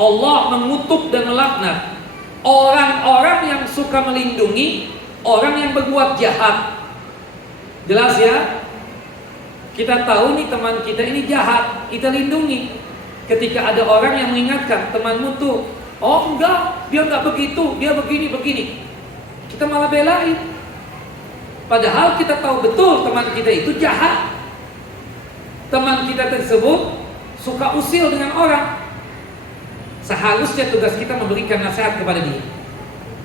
Allah mengutuk dan melaknat orang-orang yang suka melindungi orang yang berbuat jahat. Jelas ya? Kita tahu nih teman kita ini jahat, kita lindungi. Ketika ada orang yang mengingatkan temanmu tuh, oh enggak, dia enggak begitu, dia begini. Kita malah belain. Padahal kita tahu betul teman kita itu jahat. Teman kita tersebut suka usil dengan orang. Seharusnya tugas kita memberikan nasihat kepada dia,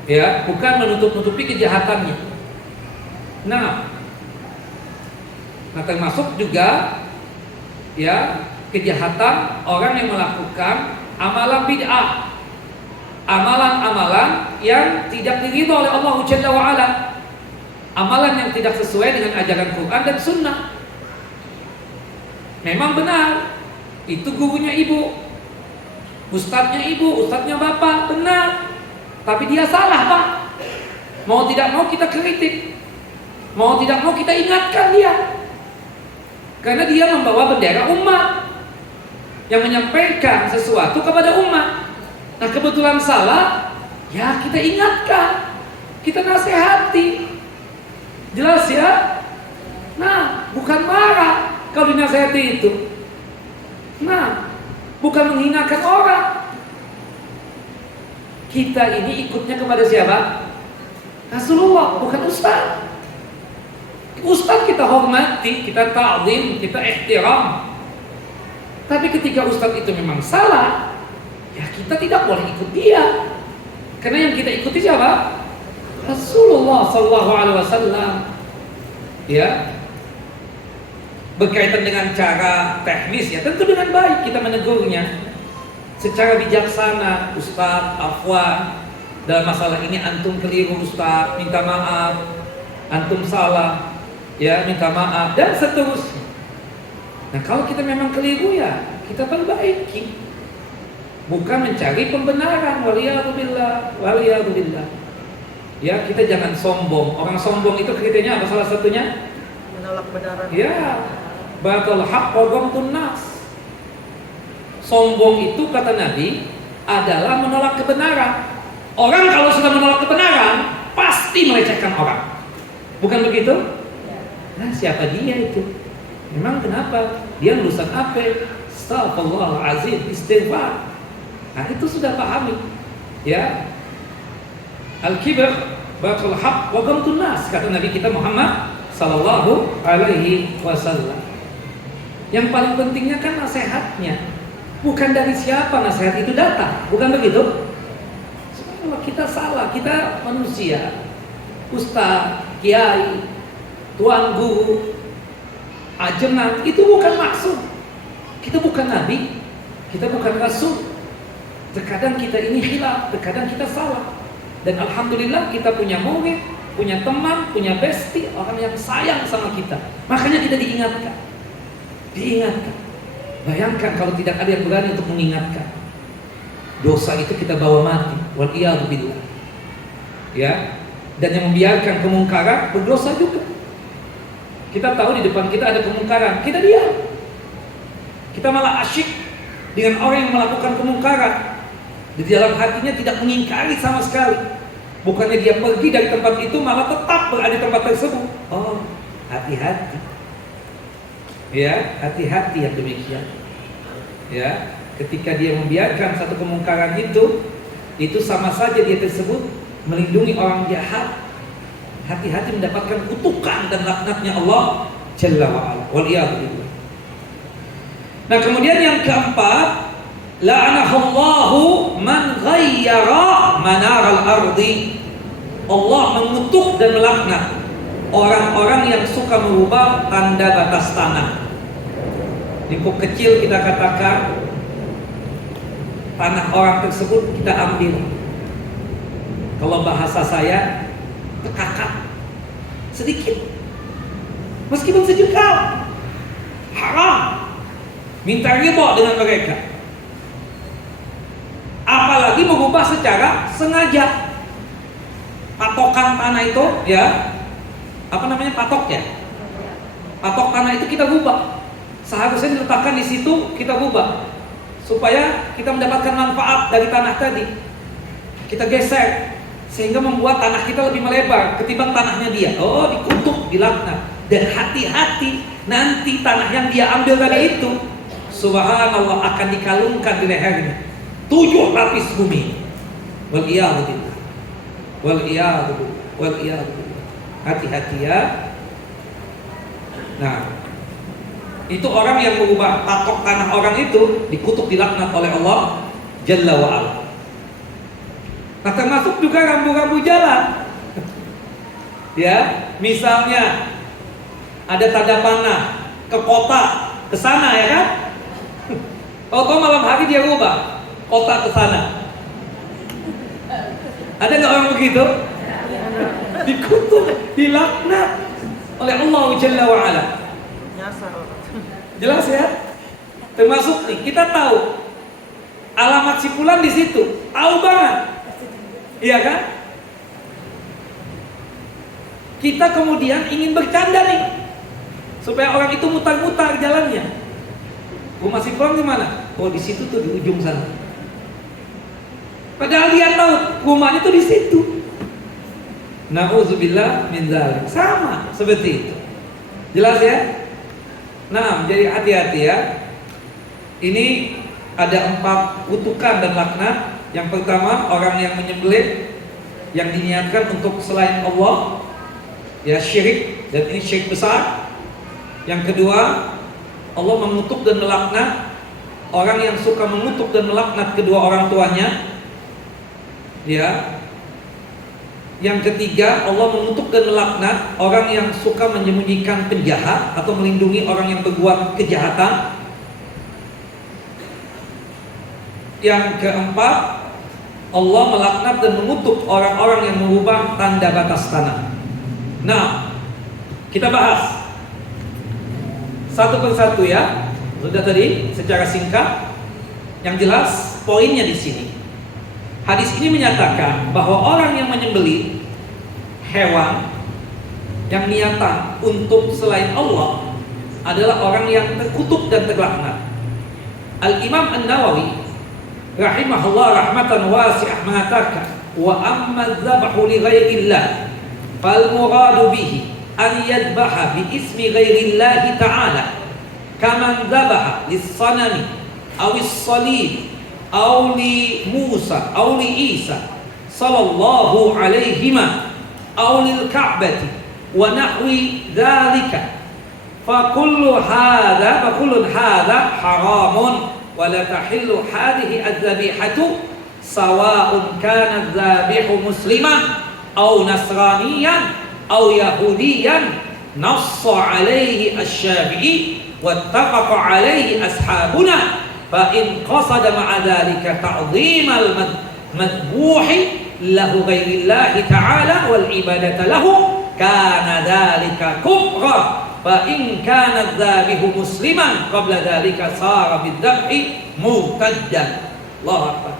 ya, bukan menutup-nutupi kejahatannya. Nah, termasuk juga, ya, kejahatan orang yang melakukan amalan bid'ah, amalan-amalan yang tidak diridho oleh Allah Jalla wa'ala, amalan yang tidak sesuai dengan ajaran Quran dan Sunnah. Memang benar, itu gurunya ibu, ustadznya ibu, ustadznya bapak, benar. Tapi dia salah Pak. Mau tidak mau kita kritik, mau tidak mau kita ingatkan dia, karena dia membawa bendera umat yang menyampaikan sesuatu kepada umat. Nah, kebetulan salah, ya kita ingatkan, kita nasihati. Jelas ya? Nah, bukan marah kalau dinasihati itu. Nah, bukan menghinakan orang. Kita ini ikutnya kepada siapa? Rasulullah, bukan ustaz. Ustaz kita hormati, kita ta'zim, kita ihtiram. Tapi ketika ustaz itu memang salah, ya kita tidak boleh ikut dia. Karena yang kita ikuti siapa? Rasulullah sallallahu alaihi wasallam. Ya. Berkaitan dengan cara teknis, ya tentu dengan baik kita menegurnya secara bijaksana. Ustaz, afwan, dalam masalah ini antum keliru Ustaz, minta maaf. Antum salah, ya minta maaf, dan seterusnya. Nah, kalau kita memang keliru, ya kita perbaiki, bukan mencari pembenaran. Waliyadzubillah. Ya, kita jangan sombong. Orang sombong itu kriterianya apa salah satunya? Menolak kebenaran. Ya, batal haq wa ghamtun nas. Sombong itu kata Nabi adalah menolak kebenaran. Orang kalau sudah menolak kebenaran pasti melecehkan orang. Bukan begitu? Nah, siapa dia itu? Memang kenapa? Dia lulusan apa? Astaghfirullahalazim, istighfar. Nah, itu sudah pahami. Ya. Al-kibr batal haq wa ghamtun nas, kata Nabi kita Muhammad sallallahu alaihi wasallam. Yang paling pentingnya kan nasihatnya, bukan dari siapa nasihat itu datang, bukan begitu? Kalau kita salah, kita manusia, ustaz, kiai, tuan guru, Ajam itu bukan maksud. Kita bukan nabi, kita bukan rasul. Terkadang kita ini khilaf, terkadang kita salah. Dan alhamdulillah kita punya murid, punya teman, punya bestie, orang yang sayang sama kita. Makanya kita diingatkan. Diingatkan. Bayangkan kalau tidak ada yang berani untuk mengingatkan. Dosa itu kita bawa mati. Waliyadzubillah. Ya. Dan yang membiarkan kemungkaran berdosa juga. Kita tahu di depan kita ada kemungkaran, kita diam. Kita malah asyik dengan orang yang melakukan kemungkaran. Di dalam hatinya tidak mengingkari sama sekali. Bukannya dia pergi dari tempat itu, malah tetap berada di tempat tersebut. Oh, hati-hati. Ya, hati-hati yang demikian. Ya, ketika dia membiarkan satu kemungkaran itu sama saja dia tersebut melindungi orang jahat. Hati-hati mendapatkan kutukan dan laknatnya Allah Jalla wa'ala. Waliyadzubillah. Nah, kemudian yang keempat, la'anahallahu man ghayyara manaral ardi. Allah mengutuk dan melaknat orang-orang yang suka merubah tanda batas tanah. Lingkup kecil kita katakan tanah orang tersebut kita ambil. Kalau bahasa saya, tekakak sedikit, meskipun sejengkal, haram. Minta ridha dengan mereka. Apalagi mengubah secara sengaja. Patokan tanah itu, ya, apa namanya patoknya? Patok tanah itu kita rubah. Seharusnya diletakkan di situ, kita rubah supaya kita mendapatkan manfaat dari tanah tadi. Kita geser sehingga membuat tanah kita lebih melebar ketimbang tanahnya dia. Oh, dikutuk, dilaknat. Dan hati-hati, nanti tanah yang dia ambil tadi itu, subhanallah, akan dikalungkan di lehernya 7 lapis bumi. Waliyadzubillah. Waliyadzubillah. Waliyadzubillah. Hati-hati ya. Nah, itu orang yang mengubah patok tanah orang itu dikutuk, dilaknat oleh Allah Jalla wa'ala. Nah, termasuk juga rambu-rambu jalan. Ya, misalnya ada tanda panah ke kota, ke sana, ya kan? Kalau malam hari dia rubah kota ke sana. Ada nggak orang begitu? Dikutuk, dilaknat oleh Allah Jalla wa'ala. Jelas ya? Termasuk nih, kita tahu alamat si fulan di situ, tahu banget, iya kan? Kita kemudian ingin bercanda nih, supaya orang itu mutar-mutar jalannya. Rumah si fulan di mana? Oh, di situ tuh, di ujung sana. Padahal dia tahu rumahnya tuh di situ. Na'udzubillah min dzalik. Sama seperti itu. Jelas ya? Nah, jadi hati-hati ya. Ini ada 4 kutukan dan laknat. Yang pertama, orang yang menyembelih yang diniatkan untuk selain Allah, ya syirik, dan ini syirik besar. Yang kedua, Allah mengutuk dan melaknat orang yang suka mengutuk dan melaknat kedua orang tuanya. Ya. Yang ketiga, Allah mengutuk dan melaknat orang yang suka menyembunyikan penjahat atau melindungi orang yang berbuat kejahatan. Yang keempat, Allah melaknat dan mengutuk orang-orang yang mengubah tanda batas tanah. Nah, kita bahas satu persatu ya. Sudah tadi secara singkat. Yang jelas poinnya di sini. Hadis ini menyatakan bahwa orang yang menyembelih hewan yang niatan untuk selain Allah adalah orang yang terkutuk dan terlaknat. Al-Imam An-Nawawi rahimahullah rahmatan wasi'ah mengatakan, wa amma dzabhu li ghairillah fal muradu bihi an yadbaha bi ismi ghairillah ta'ala kaman dzabaha lis-sanami aw is-salib aw li Musa aw li Isa sallallahu alaihima aw lil Ka'bati wa nahwi dzalika fa kullu hadha haramun wa la tahillu hadhihi adz-dzabihatu sawa'un kana adz-dzabihu musliman aw nasraniyan aw yahudiyan nassa alaihi asy-Syafi'i wattafaqa alaihi ashabuna fa in qasada ma'a dzalika ta'dhimal madbuhi lahu ghairillahi ta'ala wal ibadata lahu kana dzalika kufra fa in kana dzabihu musliman qabla dzalika sara bidzabhi murtaddan. Allahu akbar.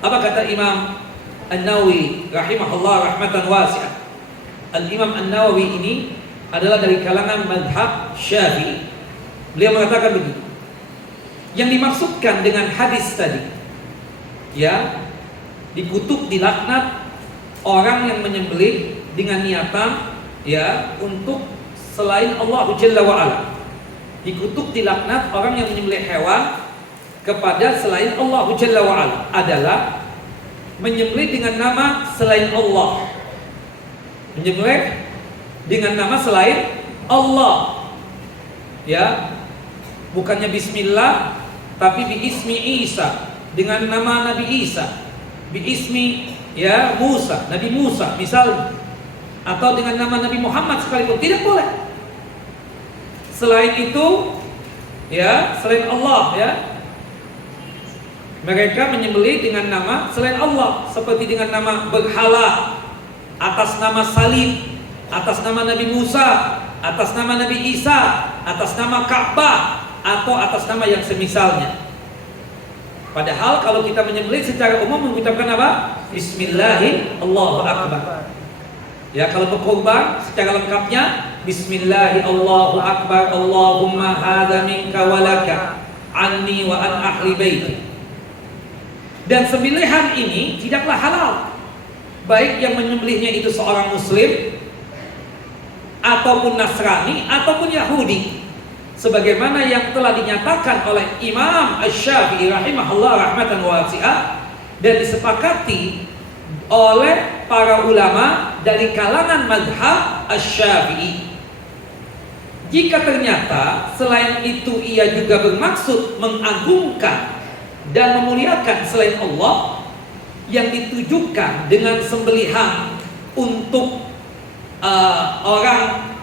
Apa kata Imam An-Nawawi rahimahullah rahmatan wasi'ah? Al-Imam An-Nawawi ini adalah dari kalangan mazhab Syafi'i. Beliau mengatakan begitu. Yang dimaksudkan dengan hadis tadi, ya, dikutuk, dilaknat orang yang menyembelih dengan niatan, ya, untuk selain Allah Jalla wa Ala. Dikutuk, dilaknat orang yang menyembelih hewan kepada selain Allah Jalla wa Ala adalah menyembelih dengan nama selain Allah. Menyembelih dengan nama selain Allah, ya, bukannya bismillah tapi biismi Isa, dengan nama Nabi Isa, biismi, ya, Musa, Nabi Musa misalnya, atau dengan nama Nabi Muhammad sekalipun tidak boleh. Selain itu, ya, selain Allah, ya, mereka menyembelih dengan nama selain Allah, seperti dengan nama berhala, atas nama salib, atas nama Nabi Musa, atas nama Nabi Isa, atas nama Ka'bah, atau atas nama yang semisalnya. Padahal kalau kita menyembelih secara umum mengucapkan apa? Bismillahirrahmanirrahim, Allahu Akbar. Ya, kalau berkorban secara lengkapnya Bismillahirrahmanirrahim, Allahu Akbar, Allahumma hadza minka walaka anni wa an ahli baiti. Dan sembelihan ini tidaklah halal, baik yang menyembelihnya itu seorang muslim ataupun Nasrani ataupun Yahudi, sebagaimana yang telah dinyatakan oleh Imam Asy-Syafi'i rahimahullah rahmatan wasi'ah dan disepakati oleh para ulama dari kalangan mazhab Asy-Syafi'i. Jika ternyata selain itu ia juga bermaksud mengagungkan dan memuliakan selain Allah, yang ditujukan dengan sembelihan untuk orang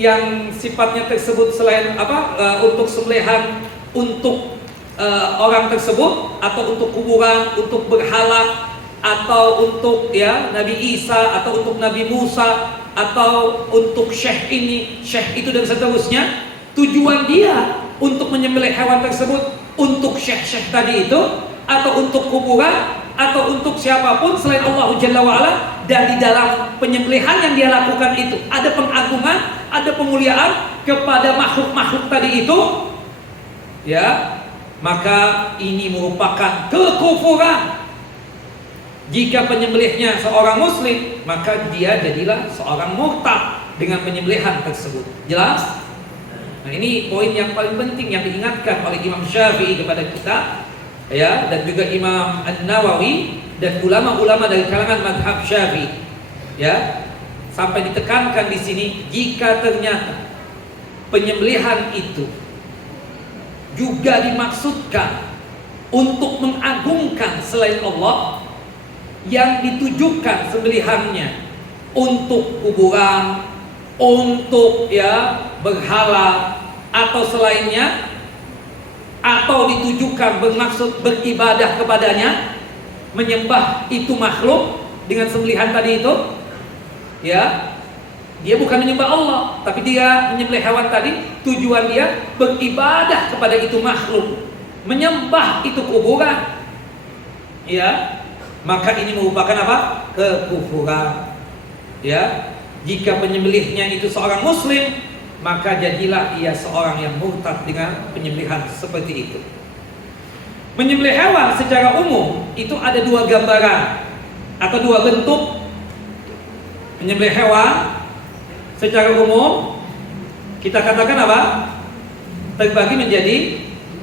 yang sifatnya tersebut selain untuk sembelihan untuk orang tersebut, atau untuk kuburan, untuk berhala, atau untuk, ya, Nabi Isa, atau untuk Nabi Musa, atau untuk syekh ini, syekh itu, dan seterusnya. Tujuan dia untuk menyembelih hewan tersebut untuk syekh-syekh tadi itu, atau untuk kuburan, atau untuk siapapun selain Allah Jalla wa'ala. Dan di dalam penyembelihan yang dia lakukan itu ada pengagungan, ada pemuliaan kepada makhluk-makhluk tadi itu, ya, maka ini merupakan kekufuran. Jika penyembelihnya seorang muslim, maka dia jadilah seorang murtad dengan penyembelihan tersebut. Jelas? Nah, ini poin yang paling penting yang diingatkan oleh Imam Syafi'i kepada kita, ya, dan juga Imam An-Nawawi dan ulama-ulama dari kalangan mazhab Syafi'i, ya, sampai ditekankan di sini, jika ternyata penyembelihan itu juga dimaksudkan untuk mengagungkan selain Allah, yang ditujukan sembelihannya untuk kuburan, untuk, ya, berhala atau selainnya, atau ditujukan bermaksud beribadah kepadanya, menyembah itu makhluk dengan sembelihan tadi itu, ya, dia bukan menyembah Allah, tapi dia menyembelih hewan tadi, tujuan dia beribadah kepada itu makhluk, menyembah itu kuburan, ya, maka ini merupakan apa? Kekufuran. Ya, jika penyembelihnya itu seorang muslim, maka jadilah ia seorang yang murtad dengan penyembelihan seperti itu. Menyembelih hewan secara umum itu ada dua gambaran atau dua bentuk. Menyembelih hewan secara umum kita katakan apa? Terbagi menjadi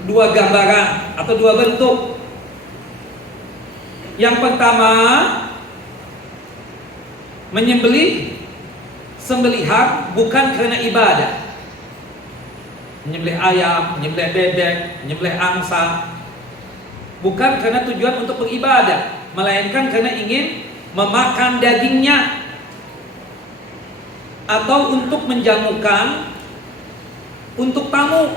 dua gambaran atau dua bentuk. Yang pertama, menyembelih sembelihan bukan karena ibadah. Menyembelih ayam, menyembelih bebek, menyembelih angsa, bukan karena tujuan untuk beribadah, melainkan karena ingin memakan dagingnya. atau untuk menjamukan untuk tamu.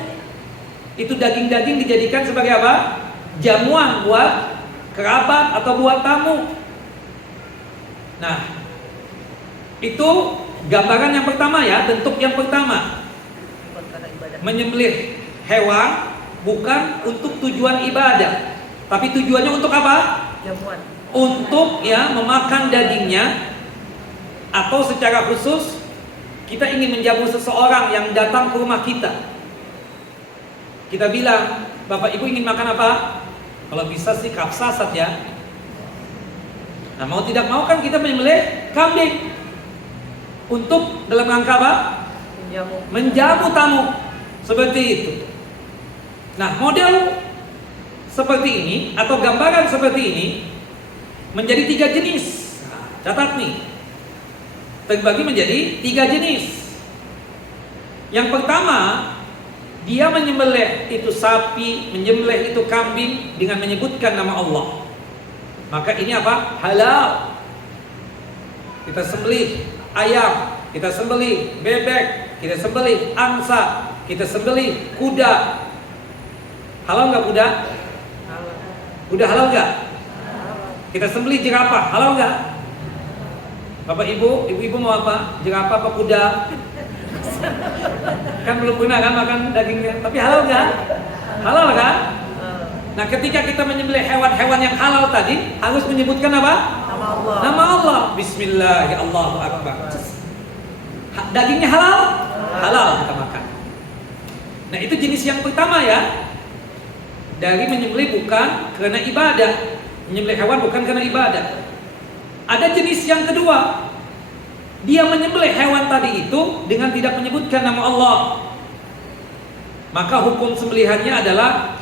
Itu daging-daging dijadikan sebagai apa? Jamuan buat kerabat atau buat tamu. Nah, itu gambaran yang pertama ya, bentuk yang pertama. Menyembelih hewan bukan untuk tujuan ibadah, tapi tujuannya untuk apa? Jamuan. Untuk ya memakan dagingnya, atau secara khusus kita ingin menjamu seseorang yang datang ke rumah kita. Kita bilang, Bapak Ibu ingin makan apa? Kalau bisa sih kapsasat ya. Nah, mau tidak mau kan kita menyembelih kambing untuk dalam rangka apa? Menjamu tamu. Seperti itu. Nah, model seperti ini atau gambaran seperti ini menjadi 3 jenis. Nah, catat nih, terbagi menjadi 3 jenis. Yang pertama, dia menyembelih itu sapi, menyembelih itu kambing dengan menyebutkan nama Allah. Maka ini apa? Halal. Kita sembelih ayam, kita sembelih bebek, kita sembelih angsa, kita sembelih kuda. Halal nggak kuda? Kuda halal nggak? Kita sembelih jerapah, halal nggak? Bapak Ibu, ibu-ibu mau apa? Jerapah apa kuda? Kan belum pernah kan makan dagingnya, tapi halal nggak? Halal kan? Nah, ketika kita menyembelih hewan-hewan yang halal tadi, harus menyebutkan apa? Nama Allah. Nama Allah. Bismillah, ya Allahu Akbar. Dagingnya halal? Halal kita makan. Nah, itu jenis yang pertama ya. Dari menyembelih bukan karena ibadah. Menyembelih hewan bukan karena ibadah. Ada jenis yang kedua. Dia menyembelih hewan tadi itu dengan tidak menyebutkan nama Allah. Maka hukum sembelihannya adalah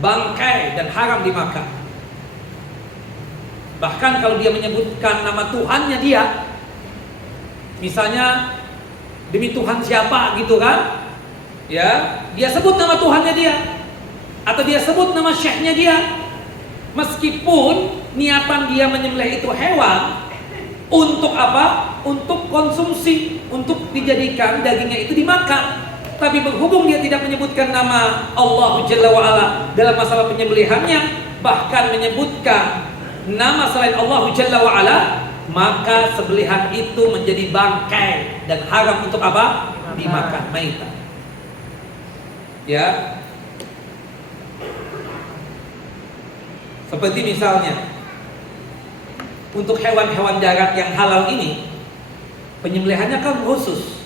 bangkai dan haram dimakan. Bahkan kalau dia menyebutkan nama Tuhannya dia, misalnya demi Tuhan siapa gitu kan, ya dia sebut nama Tuhannya dia, atau dia sebut nama syekhnya dia, meskipun niatan dia menyembelih itu hewan untuk apa? Untuk konsumsi, untuk dijadikan dagingnya itu dimakan. Tapi berhubung dia tidak menyebutkan nama Allah Jalla wa'ala dalam masalah penyembelihannya, bahkan menyebutkan nama selain Allah Jalla wa'ala, maka sembelihan itu menjadi bangkai dan haram untuk apa? Dimakan, maitah. Ya. Seperti misalnya untuk hewan-hewan darat yang halal ini, penyembelihannya kan khusus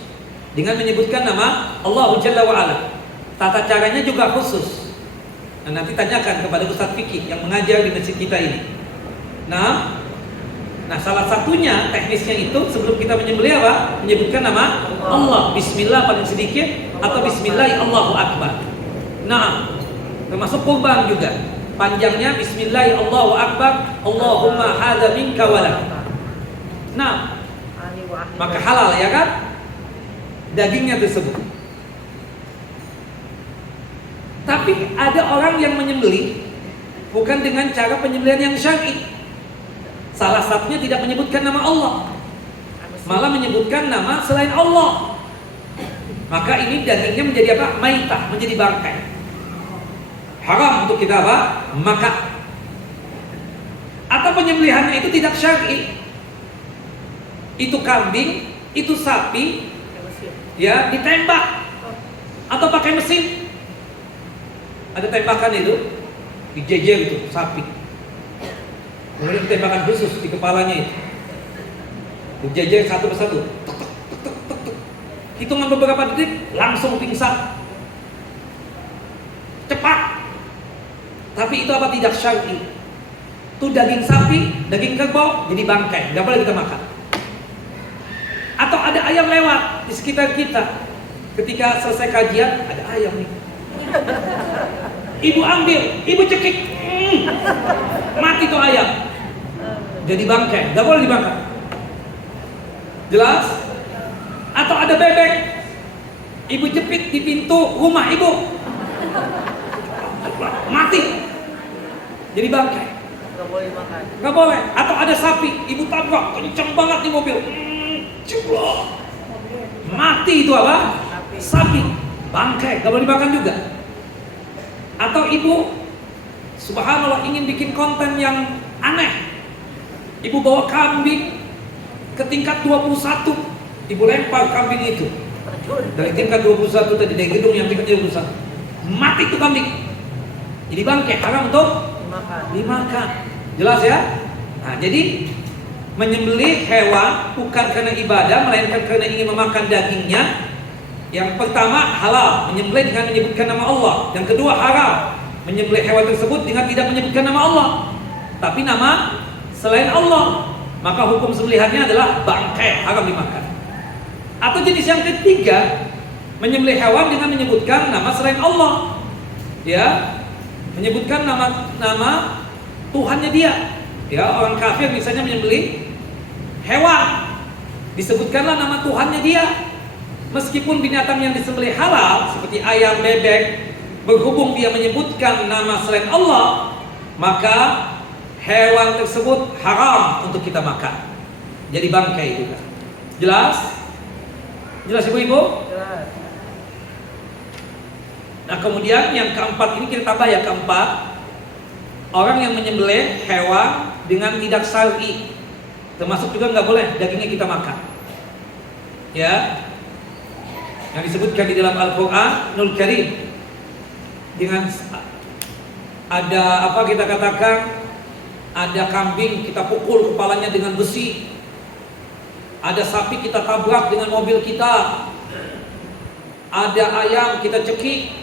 dengan menyebutkan nama Allah Jalla wa'ala. Tata caranya juga khusus. Nah, nanti tanyakan kepada Ustaz Fikih yang mengajar di masjid kita ini. Nah, salah satunya teknisnya itu sebelum kita menyembelih apa? Menyebutkan nama Allah. Bismillah paling sedikit, atau Bismillah Allahu Akbar. Nah, termasuk kurban juga. Panjangnya Bismillah Allahu Akbar, Allahumma hadza minka walak. Nah, maka halal ya kan? Dagingnya tersebut. Tapi ada orang yang menyembelih bukan dengan cara penyembelihan yang syar'i. Salah satunya tidak menyebutkan nama Allah, malah menyebutkan nama selain Allah. Maka ini dagingnya menjadi apa? Maitah, menjadi bangkai. Haram untuk kita apa? Makan. Atau penyembelihannya itu tidak syar'i. Itu kambing, itu sapi, ya ditembak atau pakai mesin. Ada tembakan itu, dijejer itu sapi. Kemudian tembakan khusus di kepalanya itu, dijejer satu persatu. Hitungan beberapa detik langsung pingsan. Cepat. Tapi itu apa? Tidak syar'i. Itu daging sapi, daging kerbau jadi bangkai, nggak boleh kita makan. Atau ada ayam lewat di sekitar kita. Ketika selesai kajian, ada ayam nih. Ibu ambil, ibu cekik, mati tuh ayam. Jadi bangkai, nggak boleh dimakan. Jelas? Atau ada bebek, ibu jepit di pintu rumah ibu, mati. Jadi bangkai. Nggak boleh makan. Nggak boleh. Atau ada sapi, ibu tabrak, kenceng banget di mobil. Ceplok. Mati itu apa? Sapi, bangkai, gak boleh dimakan juga. Atau ibu, subhanallah, ingin bikin konten yang aneh. Ibu bawa kambing ke tingkat 21, ibu lempar kambing itu dari tingkat 21 tadi, dari gedung yang tingkat 21. Mati itu kambing, jadi bangkai, haram untuk dimakan. Jelas ya? Nah, jadi menyembelih hewan bukan karena ibadah, melainkan karena ingin memakan dagingnya. Yang pertama halal, menyembelih dengan menyebutkan nama Allah. Yang kedua haram, menyembelih hewan tersebut dengan tidak menyebutkan nama Allah, tapi nama selain Allah. Maka hukum sembelihannya adalah bangkai, haram dimakan. Atau jenis yang ketiga, menyembelih hewan dengan menyebutkan nama selain Allah. Ya, menyebutkan nama Tuhannya dia. Ya, orang kafir misalnya menyembelih hewan, disebutkanlah nama Tuhannya dia. Meskipun binatang yang disembelih halal seperti ayam, bebek, berhubung dia menyebutkan nama selain Allah, maka hewan tersebut haram untuk kita makan. Jadi bangkai juga. Jelas? Jelas ibu-ibu? Jelas. Nah, kemudian yang keempat ini kita tambah ya, keempat, orang yang menyembelih hewan dengan tidak syar'i, termasuk juga nggak boleh dagingnya kita makan. Ya, yang disebutkan di dalam Al-Qur'anul Karim, dengan ada apa kita katakan, ada kambing kita pukul kepalanya dengan besi, ada sapi kita tabrak dengan mobil kita, ada ayam kita cekik,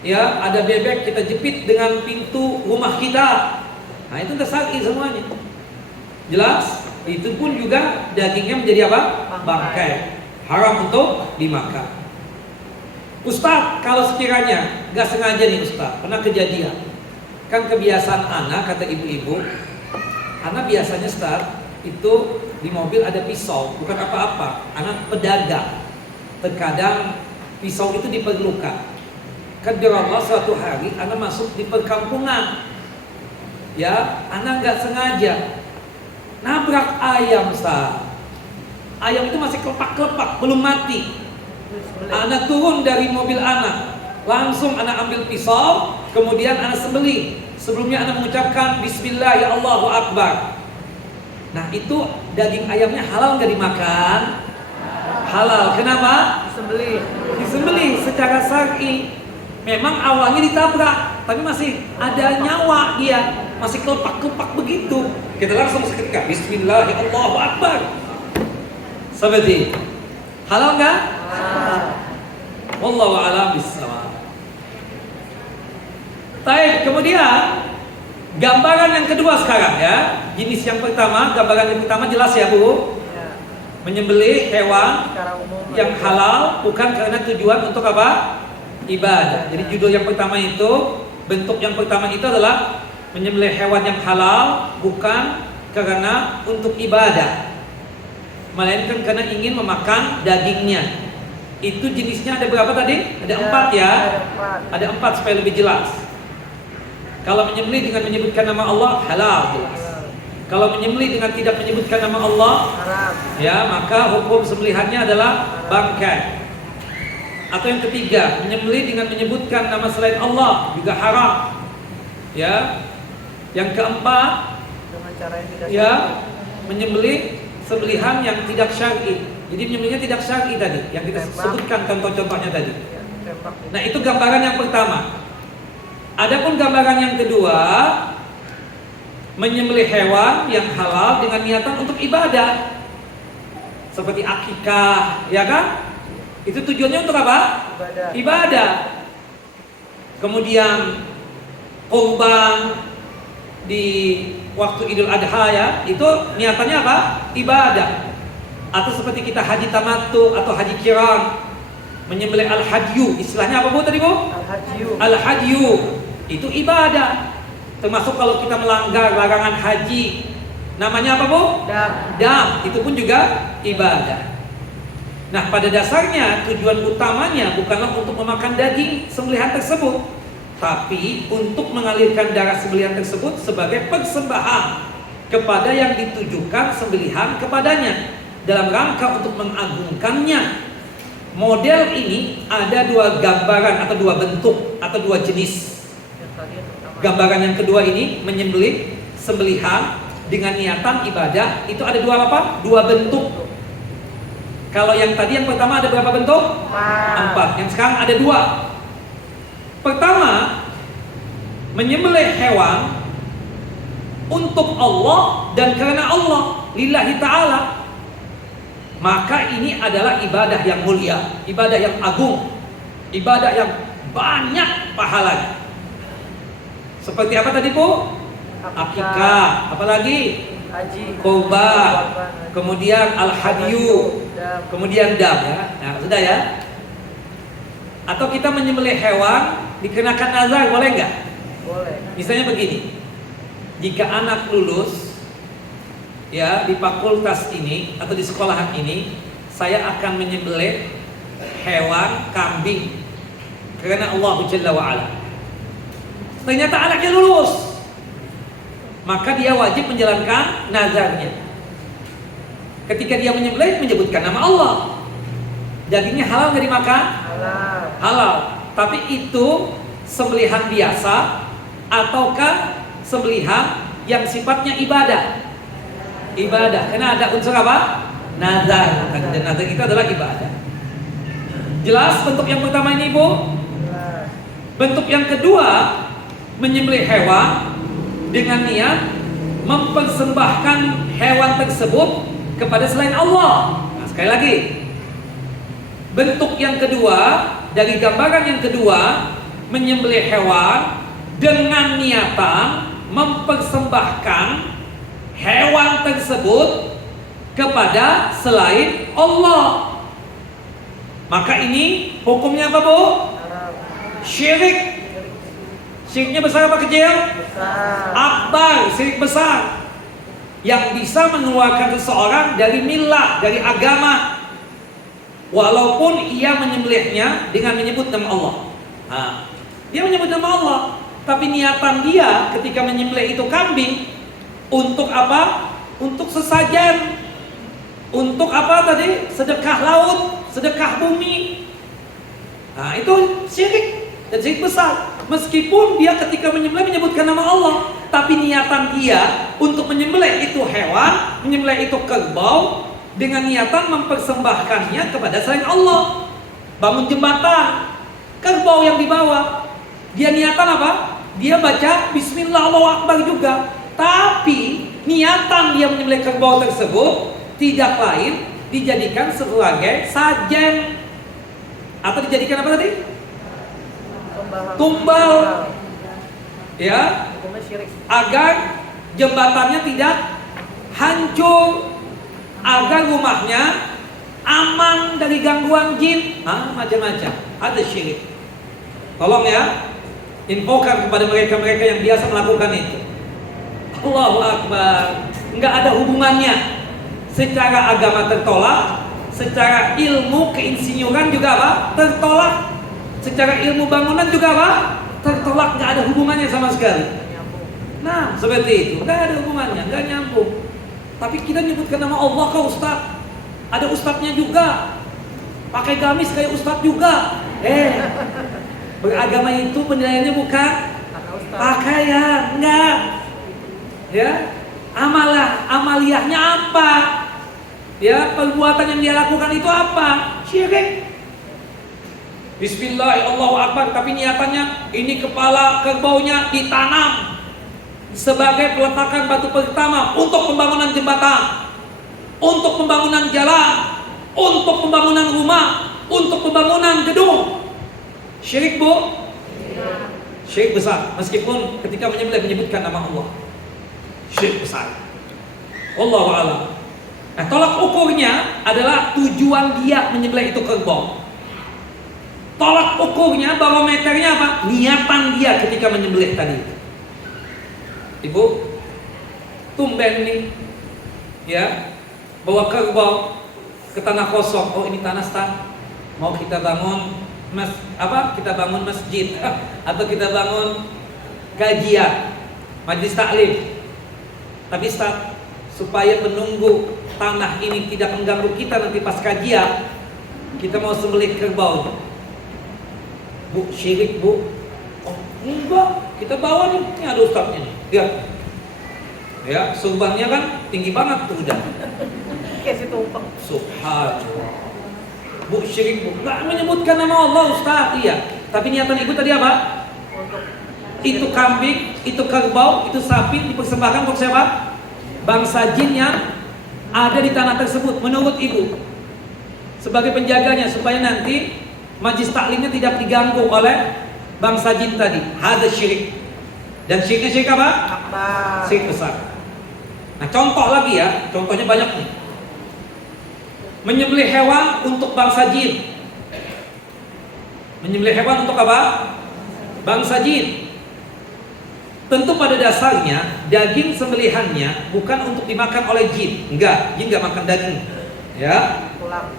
ya, ada bebek kita jepit dengan pintu rumah kita. Nah, itu udah syar'i semuanya. Jelas? Itu pun juga dagingnya menjadi apa? Bangkai, haram untuk dimakan. Ustaz, kalau sekiranya nggak sengaja nih Ustaz, pernah kejadian, kan kebiasaan anak, kata ibu-ibu, anak biasanya Ustaz itu di mobil ada pisau, bukan apa-apa, anak pedagang, terkadang pisau itu diperlukan. Qadarullah suatu hari anak masuk di perkampungan, ya, anak nggak sengaja nabrak ayam Ustaz. Ayam itu masih kelepak-kelepak, belum mati. Anak turun dari mobil anak, langsung anak ambil pisau, kemudian anak sembelih. Sebelumnya anak mengucapkan Bismillah ya Allahu Akbar. Nah, itu daging ayamnya halal nggak dimakan? Halal. Kenapa? Disembelih. Disembelih secara syar'i. Memang awalnya ditabrak, tapi masih ada nyawa dia, masih kelepak-kelepak begitu. Kita langsung seketika Bismillah ya Allahu Akbar. Seperti halal nggak? Wallahu a'lam bishawab. Baik, kemudian gambaran yang kedua sekarang ya. Jenis yang pertama, gambaran yang pertama jelas ya Bu. Ya. Menyembelih hewan yang halal bukan karena tujuan untuk apa? Ibadah. Jadi judul yang pertama itu, bentuk yang pertama itu adalah menyembelih hewan yang halal bukan karena untuk ibadah, melainkan karena ingin memakan dagingnya. Itu jenisnya ada berapa tadi? Ada empat ya. Ada empat supaya lebih jelas. Kalau menyembelih dengan menyebutkan nama Allah halal jelas. Kalau menyembelih dengan tidak menyebutkan nama Allah haram. Ya, maka hukum sembelihannya adalah bangkai. Atau yang ketiga, menyembelih dengan menyebutkan nama selain Allah juga haram. Ya. Yang keempat, dengan cara yang tidak ya, menyembelih sembelihan yang tidak syar'i. Jadi menyembelihnya tidak syar'i tadi, yang kita sebutkan contoh-contohnya tadi. Nah, itu gambaran yang pertama. Adapun gambaran yang kedua, menyembelih hewan yang halal dengan niatan untuk ibadah, seperti akikah, ya kan? Itu tujuannya untuk apa? Ibadah. Kemudian kurban di waktu Idul Adha ya, itu niatannya apa? Ibadah. Atau seperti kita haji tamattu atau haji qiran, menyembelih al-hadyu, istilahnya apa Bu tadi Bu? Al-hadyu. Al-hadyu itu ibadah. Termasuk kalau kita melanggar larangan haji, namanya apa Bu? Dam. Itu pun juga ibadah. Nah, pada dasarnya tujuan utamanya bukanlah untuk memakan daging sembelihan tersebut, tapi untuk mengalirkan darah sembelihan tersebut sebagai persembahan kepada yang ditujukan sembelihan kepadanya. dalam rangka untuk mengagungkannya. Model ini ada dua gambaran atau dua bentuk atau dua jenis. Gambaran yang kedua ini menyembelih sembelihan dengan niatan ibadah, itu ada dua apa? Dua bentuk. Kalau yang tadi yang pertama ada berapa bentuk? 4. Yang sekarang ada 2. Pertama, menyembelih hewan untuk Allah dan karena Allah, lillahi ta'ala. Maka ini adalah ibadah yang mulia, ibadah yang agung, ibadah yang banyak pahalanya. Seperti apa tadi, Bu? Akikah, apalagi? Haji, Kurban, kemudian al-hadyu, kemudian dam, ya. Nah, sudah ya. Atau kita menyembelih hewan dikenakan nazar, boleh nggak? boleh. Misalnya begini, jika anak lulus ya di fakultas ini atau di sekolahan ini, saya akan menyembelih hewan kambing karena Allah Jalla wa Ala. Ternyata anaknya lulus, maka dia wajib menjalankan nazarnya. Ketika dia menyembelih menyebutkan nama Allah, dagingnya halal nggak dimakan? Halal. Halal. Tapi itu sembelihan biasa ataukah sembelihan yang sifatnya ibadah? Ibadah, karena ada unsur apa? Nazar. Dan nazar itu adalah ibadah. Jelas bentuk yang pertama ini, Bu? Jelas. Bentuk yang kedua, menyembelih hewan dengan niat mempersembahkan hewan tersebut kepada selain Allah. Nah, sekali lagi, bentuk yang kedua dari gambaran yang kedua, menyembelih hewan dengan niatan mempersembahkan hewan tersebut kepada selain Allah. Maka ini hukumnya apa, Bu? Haram. Syirik. Syiriknya besar apa kecil? Besar. Akbar, syirik besar yang bisa mengeluarkan seseorang dari millah, dari agama, walaupun ia menyembelihnya dengan menyebut nama Allah. Nah, dia menyebut nama Allah, tapi niatan dia ketika menyembelih itu kambing untuk apa? Untuk sesajen, untuk apa tadi? Sedekah laut, sedekah bumi. Nah, itu syirik dan syirik besar. Meskipun dia ketika menyembelih menyebutkan nama Allah, tapi niatan dia untuk menyembelih itu hewan, menyembelih itu kerbau dengan niatan mempersembahkannya kepada selain Allah. Bangun jembatan, kerbau yang dibawa, dia niatan apa? Dia baca Bismillah Allahu Akbar juga, tapi niatan dia menyembelih kerbau tersebut tidak lain dijadikan sebagai sajen atau dijadikan apa tadi? Tumbal, ya, Hukumnya syirik. agar jembatannya tidak hancur, agar rumahnya aman dari gangguan jin, macam-macam. Ada syirik. Tolong ya, infokan kepada mereka-mereka yang biasa melakukan itu. Allahu Akbar. Enggak ada hubungannya. Secara agama tertolak, secara ilmu keinsinyuran juga apa? Tertolak. Secara ilmu bangunan juga apa? Tertolak, nggak ada hubungannya sama sekali. Nah, seperti itu, nggak ada hubungannya, nggak nyambung. Tapi kita nyebutkan nama Allah ke Ustadz, ada Ustadznya juga, pakai gamis kayak Ustadz juga. Beragama itu penilaiannya bukan pakaian, enggak. Ya, amaliyahnya apa? Ya, perbuatan yang dia lakukan itu apa? Syirik. Bismillah, Allahu Akbar, tapi niatannya ini kepala kerbaunya ditanam sebagai peletakan batu pertama untuk pembangunan jembatan, untuk pembangunan jalan, untuk pembangunan rumah, untuk pembangunan gedung. Syirik, Bu? Syirik besar, meskipun ketika menyembelih menyebutkan nama Allah. Syirik besar. Wallahu a'lam. Nah, tolak ukurnya adalah tujuan dia menyembelih itu kerbau. Tolak ukurnya, barometernya apa? Niatan dia ketika menyembelih tadi. Ibu, tumben nih, ya, bawa kerbau ke tanah kosong. Oh, ini tanah stan. Mau kita bangun kita bangun masjid atau kita bangun kajian, majlis taklim. Tapi Ustaz, supaya penunggu tanah ini tidak mengganggu kita nanti pas kajian, kita mau sembelih kerbau. Bu, syirik bu? Oh enggak, kita bawa nih, ini ada ustadznya nih, lihat. Ya, surbannya kan tinggi banget tuh udah. Kayak si tumpeng. Subhanallah. Bu, syirik bu? Enggak menyebutkan nama Allah ustadz, iya. Tapi niatan ibu tadi apa? Untuk Itu kambing, itu kerbau, itu sapi dipersembahkan untuk siapa? Bangsa jin yang ada di tanah tersebut menurut ibu sebagai penjaganya supaya nanti majlis taklimnya tidak diganggu oleh bangsa jin tadi. Ada syirik. Dan syiriknya syirik apa? akbar. Syirik besar. Nah contoh lagi ya, contohnya banyak nih. Menyembelih hewan untuk bangsa jin. Menyembelih hewan untuk apa? Bangsa jin. Tentu pada dasarnya daging sembelihannya bukan untuk dimakan oleh jin. Enggak, jin enggak makan daging. Ya. Pulang.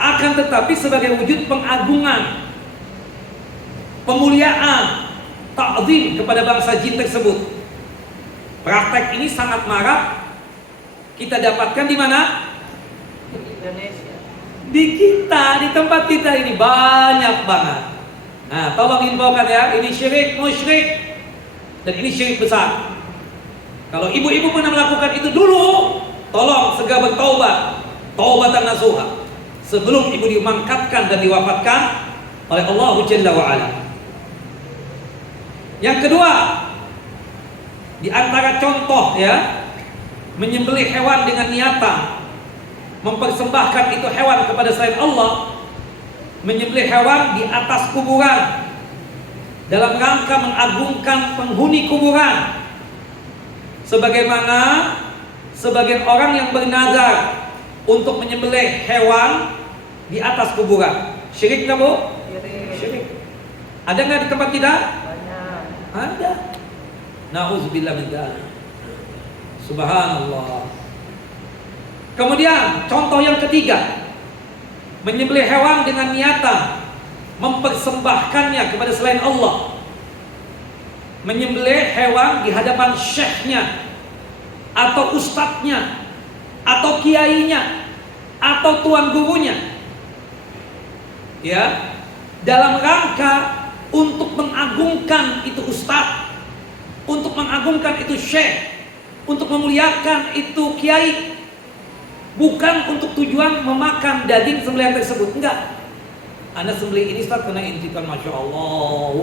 Akan tetapi sebagai wujud pengagungan, pemuliaan, ta'zim kepada bangsa jin tersebut. Praktek ini sangat marak kita dapatkan di mana? Indonesia. Di kita, di tempat kita ini banyak banget. Nah, tolong infokan ya, ini syirik, musyrik. Dan ini syirik besar. Kalau ibu-ibu pernah melakukan itu dulu, tolong segera bertaubat, taubatan nasuha, sebelum ibu dimangkatkan dan diwafatkan oleh Allah Jalla wa Ala. Yang kedua, di antara contoh ya, menyembelih hewan dengan niatan mempersembahkan itu hewan kepada selain Allah, menyembelih hewan di atas kuburan dalam rangka mengagungkan penghuni kuburan, sebagaimana sebagian orang yang bernazar untuk menyembelih hewan di atas kuburan. Syirik nggak bu? Syirik. Ada nggak di tempat kita? Banyak. Ada. Nauzubillah min dzalik. Subhanallah. Kemudian contoh yang ketiga, menyembelih hewan dengan niatan mempersembahkannya kepada selain Allah. Menyembelih hewan di hadapan syekhnya atau ustadznya atau kiainya atau tuan gurunya, ya, dalam rangka untuk mengagungkan itu ustadz, untuk mengagungkan itu syekh, untuk memuliakan itu kiai, bukan untuk tujuan memakan daging sembelihan tersebut. Enggak. Anda sembelih ini Ustaz kena intikan, Masya Allah,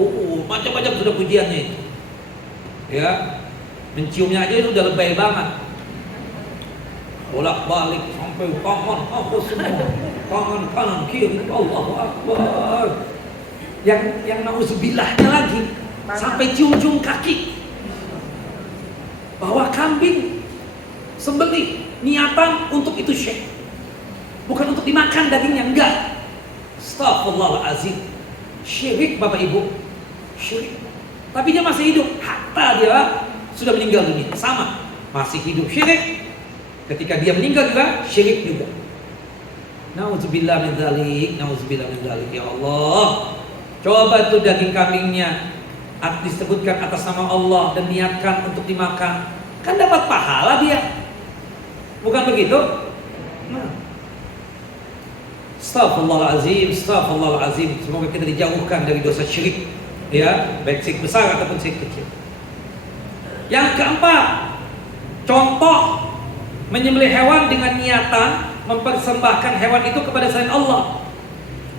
macam-macam sudah pujiannya itu. Ya, menciumnya aja itu udah lebay banget. Bolak-balik sampai tangan apa semua, tangan kanan kiri, Allahu Akbar. Yang nauzubillahnya lagi sampai cium-cium kaki. Bawa kambing sembelih niatan untuk itu syekh, bukan untuk dimakan dagingnya, enggak. Astaghfirullahaladzim. Syirik Bapak Ibu, syirik. Tapi dia masih hidup, hatta dia sudah meninggal dunia, sama, masih hidup syirik. Ketika dia meninggal juga syirik juga. Nauzubillah min dzalik, nauzubillah min dzalik. Ya Allah, coba tuh daging kambingnya disebutkan atas nama Allah dan niatkan untuk dimakan, kan dapat pahala dia. Bukan begitu? Nah. Astaghfirullahaladzim, astaghfirullahaladzim. Semoga kita dijauhkan dari dosa syirik, ya, baik syirik besar ataupun syirik kecil. Yang keempat, contoh menyembelih hewan dengan niatan mempersembahkan hewan itu kepada selain Allah.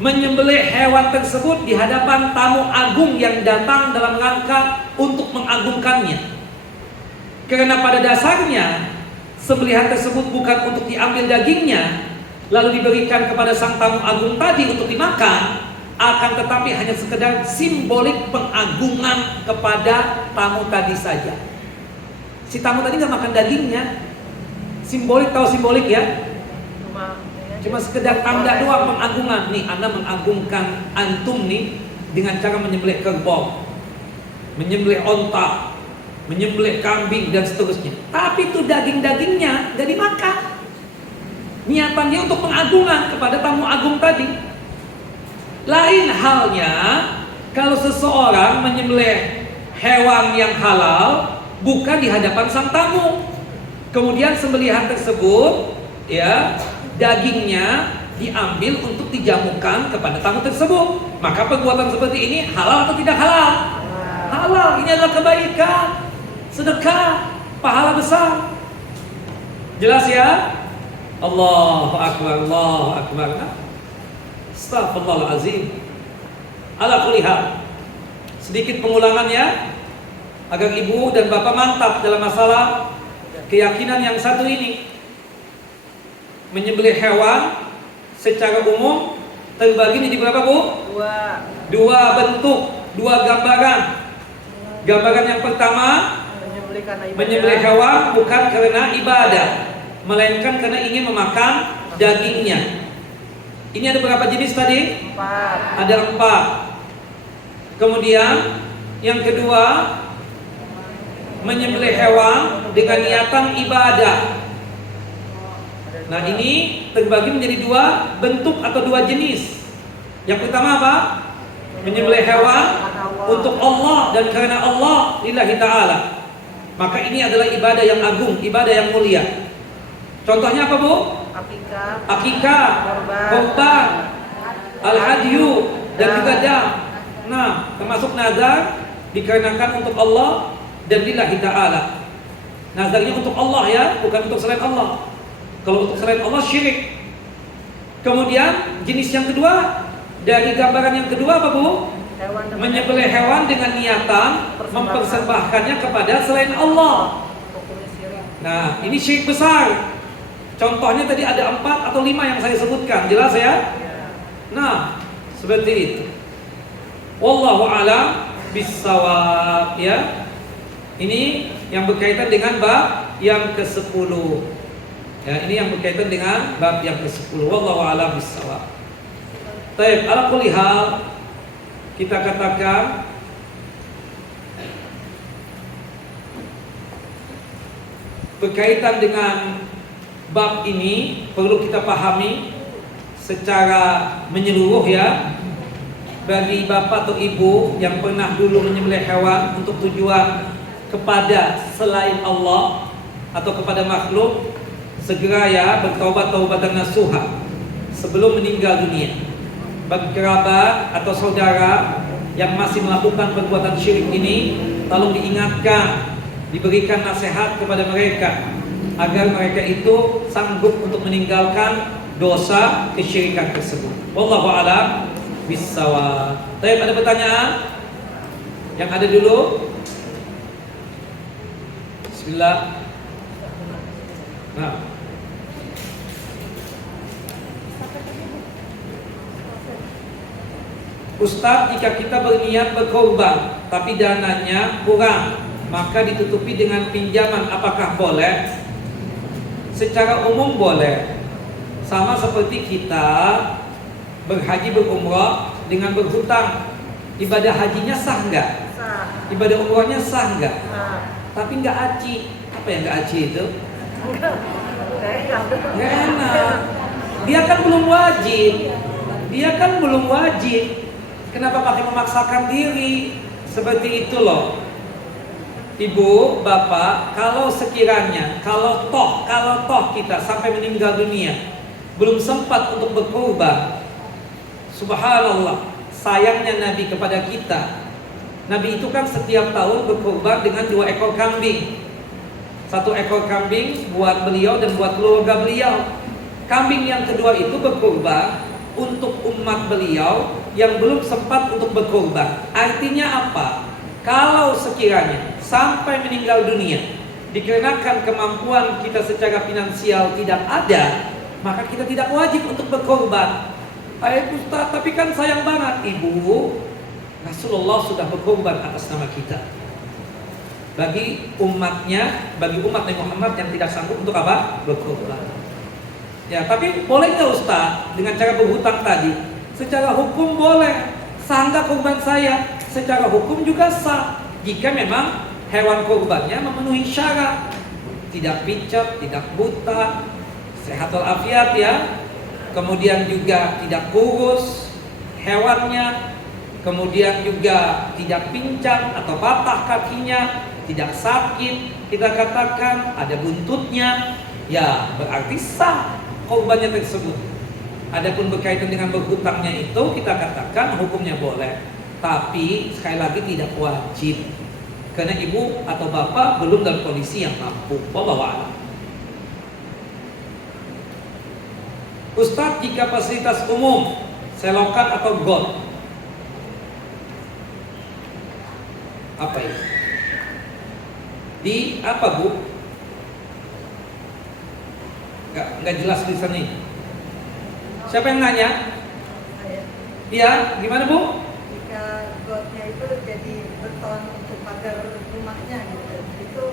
Menyembelih hewan tersebut di hadapan tamu agung yang datang dalam rangka untuk mengagungkannya. Karena pada dasarnya sembelihan tersebut bukan untuk diambil dagingnya lalu diberikan kepada sang tamu agung tadi untuk dimakan, akan tetapi hanya sekedar simbolik pengagungan kepada tamu tadi saja. Si tamu tadi nggak makan dagingnya, simbolik, tahu simbolik ya? Cuma sekedar tanda doang pengagungan. Nih, Anda mengagungkan antum nih dengan cara menyembelih kerbau, menyembelih onta, menyembelih kambing dan seterusnya. Tapi itu daging-dagingnya nggak dimakan. Niatan dia untuk pengagungan kepada tamu agung tadi. Lain halnya kalau seseorang menyembelih hewan yang halal bukan di hadapan sang tamu. Kemudian sembelihan tersebut, ya, dagingnya diambil untuk dijamukan kepada tamu tersebut. Maka perbuatan seperti ini halal atau tidak halal? Halal. Ini adalah kebaikan, sedekah, pahala besar. Jelas ya? Allahu Akbar, Allahu Akbar. Astaghfirullahaladzim. Ala kulli hal, sedikit pengulangan ya, agar ibu dan bapak mantap dalam masalah keyakinan yang satu ini. Menyembelih hewan secara umum terbagi menjadi berapa, Bu? Dua bentuk, dua gambaran. Gambaran yang pertama, menyembelih hewan bukan karena ibadah, melainkan karena ingin memakan dagingnya. Ini ada berapa jenis tadi? 4. Ada 4. Kemudian yang kedua, menyembelih hewan dengan niatan ibadah. Nah, ini terbagi menjadi dua bentuk atau dua jenis. Yang pertama apa? Menyembelih hewan untuk Allah dan karena Allah lillahi ta'ala. Maka ini adalah ibadah yang agung, ibadah yang mulia. Contohnya apa, Bu? Akikah, korban, al-hadyu, dan juga dam. Nah, termasuk nazar dikarenakan untuk Allah dan lillahi ta'ala. Nazarnya untuk Allah ya, bukan untuk selain Allah. Kalau untuk selain Allah syirik. Kemudian jenis yang kedua, dari gambaran yang kedua apa, Bu? Menyembelih hewan dengan niatan mempersembahkannya kepada selain Allah. Nah, ini syirik besar. Contohnya tadi ada 4 atau 5 yang saya sebutkan, jelas ya? Nah, seperti itu. Wallahu a'lam bissawab ya. Ini yang berkaitan dengan bab yang ke-10. Ya, ini yang berkaitan dengan bab yang ke-10. Wallahu a'lam bissawab. Baik, ala kulli hal kita katakan berkaitan dengan bab ini perlu kita pahami secara menyeluruh ya. Bagi bapak atau ibu yang pernah dulu menyembelih hewan untuk tujuan kepada selain Allah atau kepada makhluk, segera ya bertaubat taubatan nasuha sebelum meninggal dunia. Bagi kerabat atau saudara yang masih melakukan perbuatan syirik ini, tolong diingatkan, diberikan nasihat kepada mereka agar mereka itu sanggup untuk meninggalkan dosa kesyirikan tersebut. Wallahu a'lam bissawab. Baik, ada pertanyaan? Yang ada dulu? Bismillah. Nah. Ustaz, jika kita berniat berkorban tapi dananya kurang, maka ditutupi dengan pinjaman, apakah boleh? Secara umum boleh. Sama seperti kita berhaji berumrah dengan berhutang. Ibadah hajinya sah enggak? Sah. Ibadah umrahnya sah enggak? Sah. Tapi enggak haji. Apa yang enggak haji itu? Enggak enak. Dia kan belum wajib. Kenapa pakai memaksakan diri? Seperti itu loh. Ibu, bapak, kalau sekiranya, kalau toh kita sampai meninggal dunia belum sempat untuk berkorban, subhanallah, sayangnya Nabi kepada kita. Nabi itu kan setiap tahun berkorban dengan 2 ekor kambing. 1 ekor kambing buat beliau dan buat keluarga beliau. Kambing yang kedua itu berkorban untuk umat beliau yang belum sempat untuk berkorban. Artinya apa? Kalau sekiranya sampai meninggal dunia dikarenakan kemampuan kita secara finansial tidak ada, maka kita tidak wajib untuk berkorban. Ustaz, tapi kan sayang banget. Ibu, Rasulullah sudah berkorban atas nama kita. Bagi umatnya, bagi umat Nabi Muhammad yang tidak sanggup untuk apa? Berkorban. Ya, tapi boleh nggak Ustaz dengan cara berhutang tadi? Secara hukum boleh. Sah nggak korban saya? Secara hukum juga sah. Jika memang hewan korbannya memenuhi syarat, tidak pincap, tidak buta, sehat walafiat ya. Kemudian juga tidak kurus hewannya, kemudian juga tidak pincang atau patah kakinya, tidak sakit, kita katakan ada buntutnya, ya berarti sah korbannya tersebut. Adapun berkaitan dengan berhutangnya itu kita katakan hukumnya boleh, tapi sekali lagi tidak wajib. Karena ibu atau bapak belum dalam kondisi yang mampu. Wallahu a'lam. Ustadz, jika fasilitas umum, selokan atau got, apa itu? Di apa bu? Nggak jelas di sana. Siapa yang nanya? Saya. Iya, gimana bu? Jika gotnya itu jadi beton untuk pagar rumahnya gitu, itu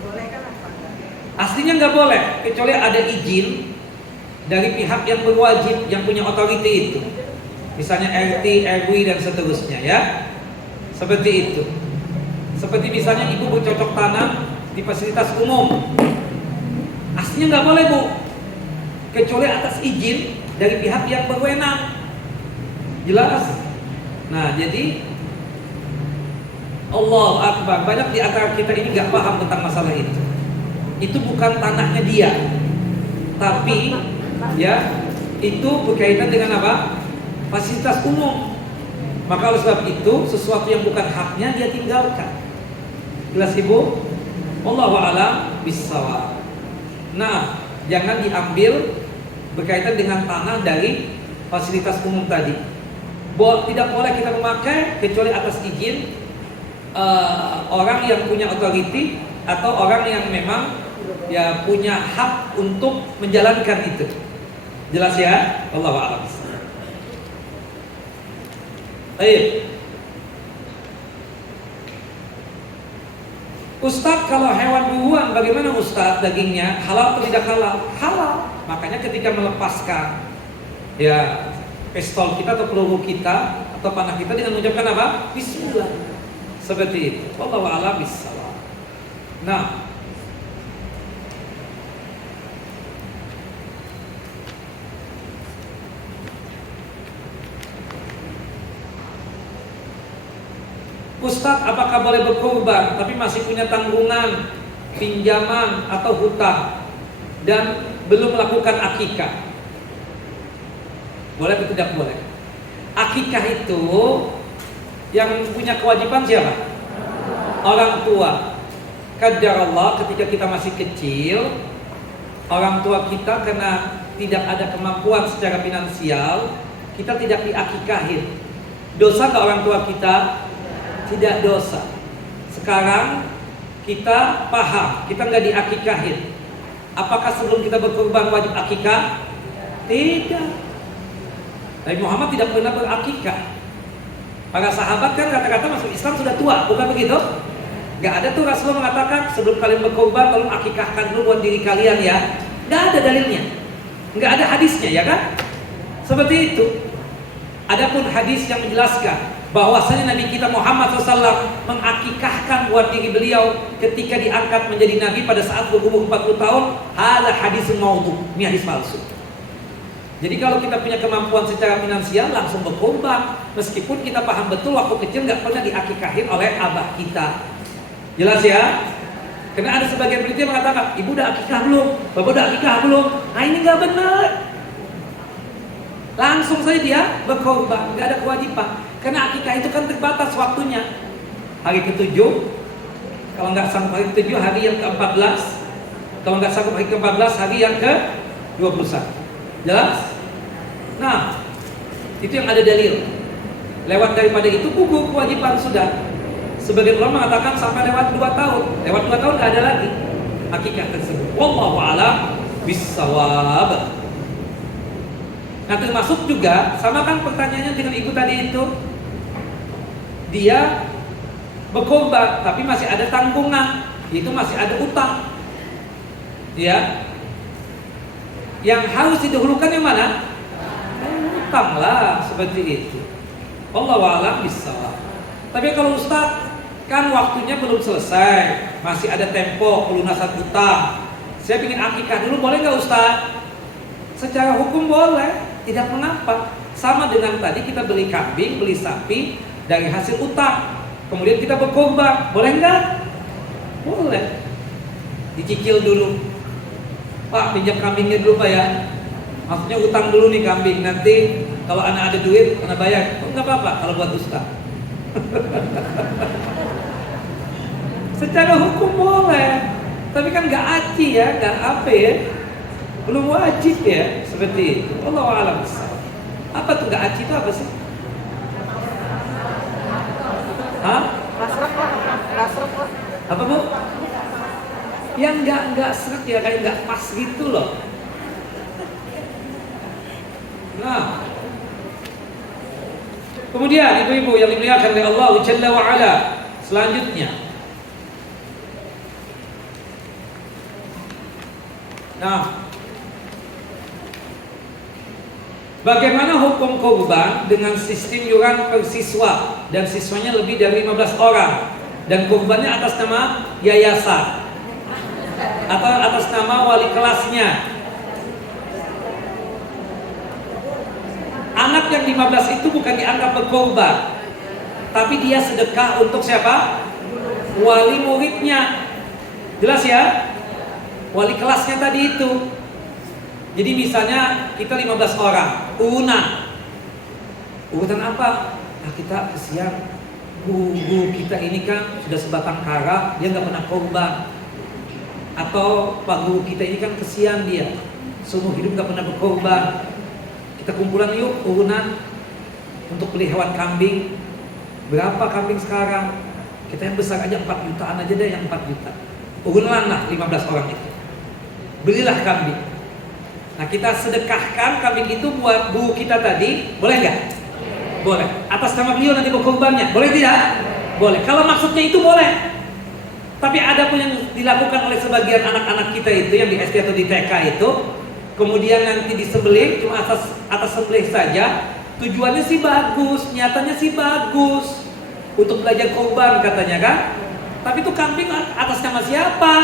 boleh kan apa enggak? Aslinya nggak boleh, kecuali ada izin dari pihak yang berwajib, yang punya otoriti itu. Misalnya RT, RW dan seterusnya ya. Seperti itu. Seperti misalnya ibu bercocok tanam di fasilitas umum. Aslinya nggak boleh bu, kecuali atas izin dari pihak yang berwenang. Jelas? Nah jadi Allah Akbar, banyak di antara kita ini nggak paham tentang masalah itu. Itu bukan tanahnya dia, tapi ya itu berkaitan dengan apa? Fasilitas umum. Maka oleh sebab itu sesuatu yang bukan haknya dia tinggalkan. Jelas ibu? Wallahu a'lam bissawab. Nah, jangan diambil berkaitan dengan tanah dari fasilitas umum tadi. Tidak boleh kita memakai kecuali atas izin orang yang punya otoriti atau orang yang memang ya punya hak untuk menjalankan itu. Jelas ya? Wallahu a'lam. Baik. Ustadz, kalau hewan buruan bagaimana Ustadz dagingnya? Halal atau tidak halal? Halal. Makanya ketika melepaskan ya pistol kita atau peluru kita atau panah kita dengan mengucapkan apa? Bismillah. Seperti itu. Wallahu a'lam bishawab. Nah, Ustadz, apakah boleh berkorban tapi masih punya tanggungan, pinjaman atau hutang dan belum melakukan akikah? Boleh atau tidak boleh? Akikah itu yang punya kewajiban siapa? Orang tua. Qadarullah ketika kita masih kecil, orang tua kita karena tidak ada kemampuan secara finansial, kita tidak diakikahin. Dosa ke orang tua kita? Tidak dosa. Sekarang kita paham, kita nggak diakikahin. Apakah sebelum kita berkorban wajib akikah? Tidak. Nabi Muhammad tidak pernah berakikah. Para sahabat kan kata-kata masuk Islam sudah tua, bukan begitu? Gak ada tuh Rasulullah mengatakan sebelum kalian berkorban tolong akikahkan dulu buat diri kalian ya. Gak ada dalilnya, gak ada hadisnya ya kan? Seperti itu. Adapun hadis yang menjelaskan bahwasanya Nabi kita Muhammad SAW mengakikahkan buat diri beliau ketika diangkat menjadi Nabi pada saat berumur 40 tahun. Hadza hadisun maudhu, ini hadis palsu. Jadi kalau kita punya kemampuan secara finansial langsung berkorban, meskipun kita paham betul waktu kecil nggak pernah diakikahin oleh abah kita. Jelas ya? Karena ada sebagian peneliti mengatakan, ibu udah akikah belum? Bapak udah akikah belum? Nah ini nggak benar. Langsung saja dia berkorban, nggak ada kewajiban. Karena akikah itu kan terbatas waktunya. Hari ke-7, kalau nggak sanggup hari ke-7, hari yang ke-14. Kalau nggak sanggup hari ke-14, hari yang ke-21. Jelas? Nah, itu yang ada dalil. Lewat daripada itu gugur kewajiban sudah. Sebagian ulama mengatakan sampai lewat 2 tahun. Lewat 2 tahun nggak ada lagi akikah tersebut. Wallahu a'lam bissawab. Nah termasuk juga, sama kan pertanyaannya dengan ibu tadi itu. Dia berkorban tapi masih ada tanggungan, itu masih ada utang. Ya. Yang harus didahulukan yang mana? Utang lah, seperti itu. Wallahu a'lam bishawab. Tapi kalau Ustaz, kan waktunya belum selesai, masih ada tempo pelunasan utang. Saya ingin akikah dulu, boleh nggak Ustaz? Secara hukum boleh, tidak mengapa. Sama dengan tadi kita beli kambing, beli sapi dari hasil utang. kemudian kita berkorban, boleh enggak? Boleh. Dicicil dulu. Pak, pinjam kambingnya dulu Pak ya. Maksudnya utang dulu nih kambing, nanti kalau anak ada duit, anak bayar. Oh, enggak apa-apa kalau buat ustaz. Secara hukum boleh, tapi kan nggak aci ya, nggak apa ya, belum wajib ya, seperti itu. Allahu a'lam. Apa tuh nggak aci itu apa sih? Hah? Lasrep lah. Apa bu? Yang nggak seret ya, kayak nggak pas gitu loh. Nah, kemudian ibu-ibu yang dimuliakan oleh Allah Jalla wa Ala, selanjutnya. Nah, bagaimana hukum korban dengan sistem iuran per siswa dan siswanya lebih dari 15 orang dan korbannya atas nama yayasan atau atas nama wali kelasnya? Anak yang 15 itu bukan dianggap berkorban, tapi dia sedekah untuk siapa? Wali muridnya. Jelas ya? Wali kelasnya tadi itu. Jadi misalnya kita 15 orang, urutan apa? Nah kita kesian, guru kita ini kan sudah sebatang kara, dia nggak pernah korban. Atau pak guru kita ini kan kesian dia, seumur hidup nggak pernah berkorban. Kita kumpulan yuk urunan untuk beli hewan kambing. Berapa kambing sekarang? Kita yang besar aja 4 jutaan aja deh, yang 4 juta. Urunan lah 15 orang itu. Belilah kambing. Nah kita sedekahkan kambing itu buat guru kita tadi, boleh nggak? Boleh. Atas nama beliau nanti berkorbannya, boleh tidak? Boleh. Kalau maksudnya itu boleh. Tapi ada pun yang dilakukan oleh sebagian anak-anak kita itu yang di SD atau di TK itu, kemudian nanti disembelih cuma atas sembelih saja. Tujuannya sih bagus, nyatanya sih bagus untuk belajar korban katanya kan. Tapi itu kambing atas nama siapa?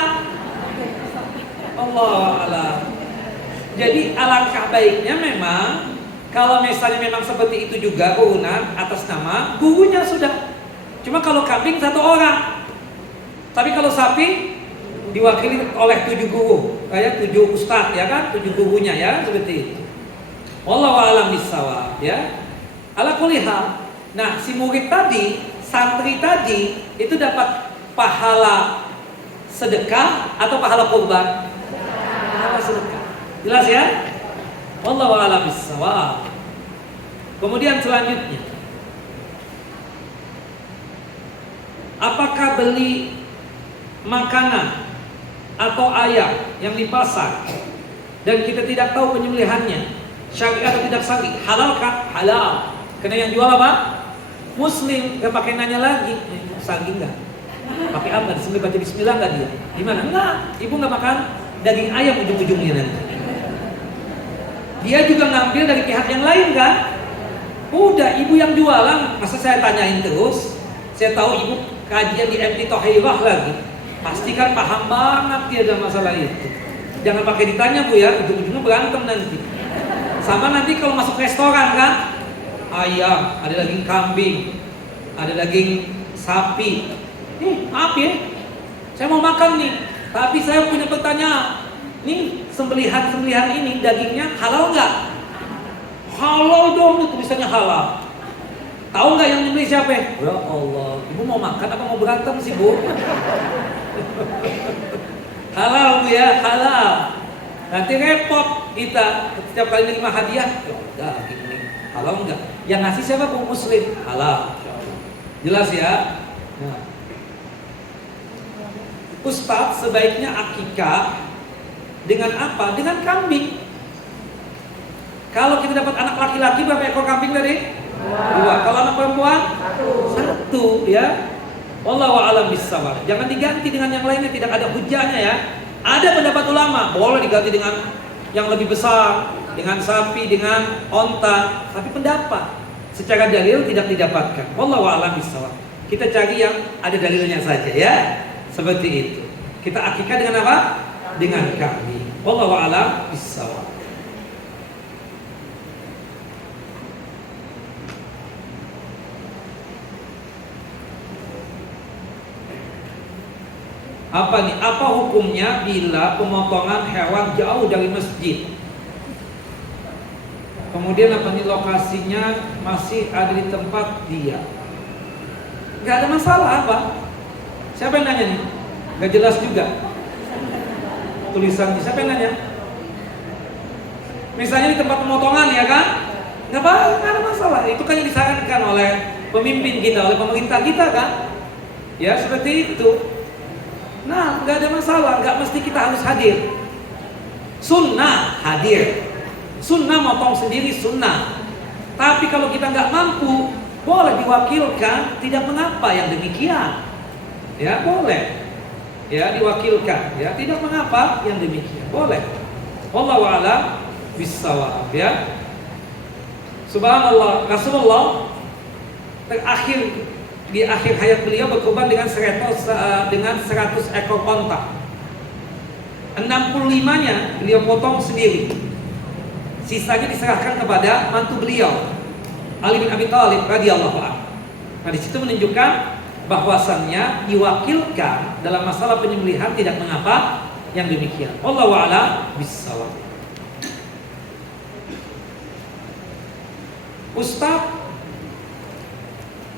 Allah Allah. Jadi alangkah baiknya memang kalau misalnya memang seperti itu juga urunan atas nama gurunya sudah. Cuma kalau kambing 1 orang. Tapi kalau sapi diwakili oleh 7 guru, kayak 7 ustadz ya kan, 7 gurunya ya, seperti itu. Wallahu a'lam bishawab ya. Ala kulli hal. Nah, si murid tadi, santri tadi itu dapat pahala sedekah atau pahala kurban? Pahala sedekah. Jelas ya? Wallahu a'lam bishawab. Kemudian selanjutnya, apakah beli makanan atau ayam yang di pasar dan kita tidak tahu penyembelihannya syar'i atau tidak syar'i, halal kah? Halal. Karena yang jual apa? Muslim. Gak pakai nanya lagi, syar'i enggak? Pakai apa? Disembelih baca bismillah enggak dia? Gimana? Enggak. Ibu enggak makan daging ayam ujung-ujungnya nanti. Dia juga ngambil dari pihak yang lain kan? Udah, ibu yang jualan, masa saya tanyain terus? Saya tahu ibu kajian di MT Tohirah lagi. Pasti kan paham banget dia dalam masalah itu. Jangan pakai ditanya bu ya, ujung-ujungnya berantem nanti. Sama nanti kalau masuk restoran kan, ayam, ada daging kambing, ada daging sapi. Maaf ya, saya mau makan nih, tapi saya punya pertanyaan. Nih sembelihan ini dagingnya halal nggak? Halal dong, tulisannya halal. Tahu nggak yang nyembelih siapa? Ya Allah, ibu mau makan apa mau berantem sih bu? Halal bu ya, halal. Nanti repot kita setiap kali nerima hadiah. Ya udah, gini halal enggak? Yang ngasih siapa bu? Muslim. Halal. Jelas ya. Nah. Ustadz sebaiknya akikah dengan apa? Dengan kambing. Kalau kita dapat anak laki-laki berapa ekor kambing tadi? 2. Kalau anak perempuan? 1 ya. Wallahu a'lam bishawab. Jangan diganti dengan yang lainnya, tidak ada hujahnya ya. Ada pendapat ulama, boleh diganti dengan yang lebih besar, dengan sapi, dengan onta. Tapi pendapat secara dalil tidak didapatkan. Wallahu a'lam bishawab. Kita cari yang ada dalilnya saja ya. Seperti itu. Kita akikah dengan apa? Dengan kambing. Wallahu a'lam bishawab. Apa nih? Apa hukumnya bila pemotongan hewan jauh dari masjid? Kemudian apa nih, lokasinya masih ada di tempat dia? Gak ada masalah apa? Siapa yang nanya nih? Gak jelas juga tulisannya. Siapa yang nanya? Misalnya di tempat pemotongan ya kan? Gak ada masalah. Itu kan yang disarankan oleh pemimpin kita, oleh pemerintah kita kan? Ya seperti itu. Nah, nggak ada masalah, nggak mesti kita harus hadir. Sunnah hadir, sunnah motong sendiri sunnah. Tapi kalau kita nggak mampu, boleh diwakilkan, tidak mengapa yang demikian. Ya boleh, ya diwakilkan, ya tidak mengapa yang demikian, boleh. Wallahu a'lam bissawab. Ya, subhanallah, Rasulullah di akhir hayat beliau berkorban dengan 100 ekor onta. 65-nya beliau potong sendiri. Sisanya diserahkan kepada mantu beliau, Ali bin Abi Thalib radhiyallahu anhu. Nah, di situ menunjukkan bahwasannya diwakilkan dalam masalah penyembelihan tidak mengapa yang demikian. Wallahu a'lam bissawab. Ustaz,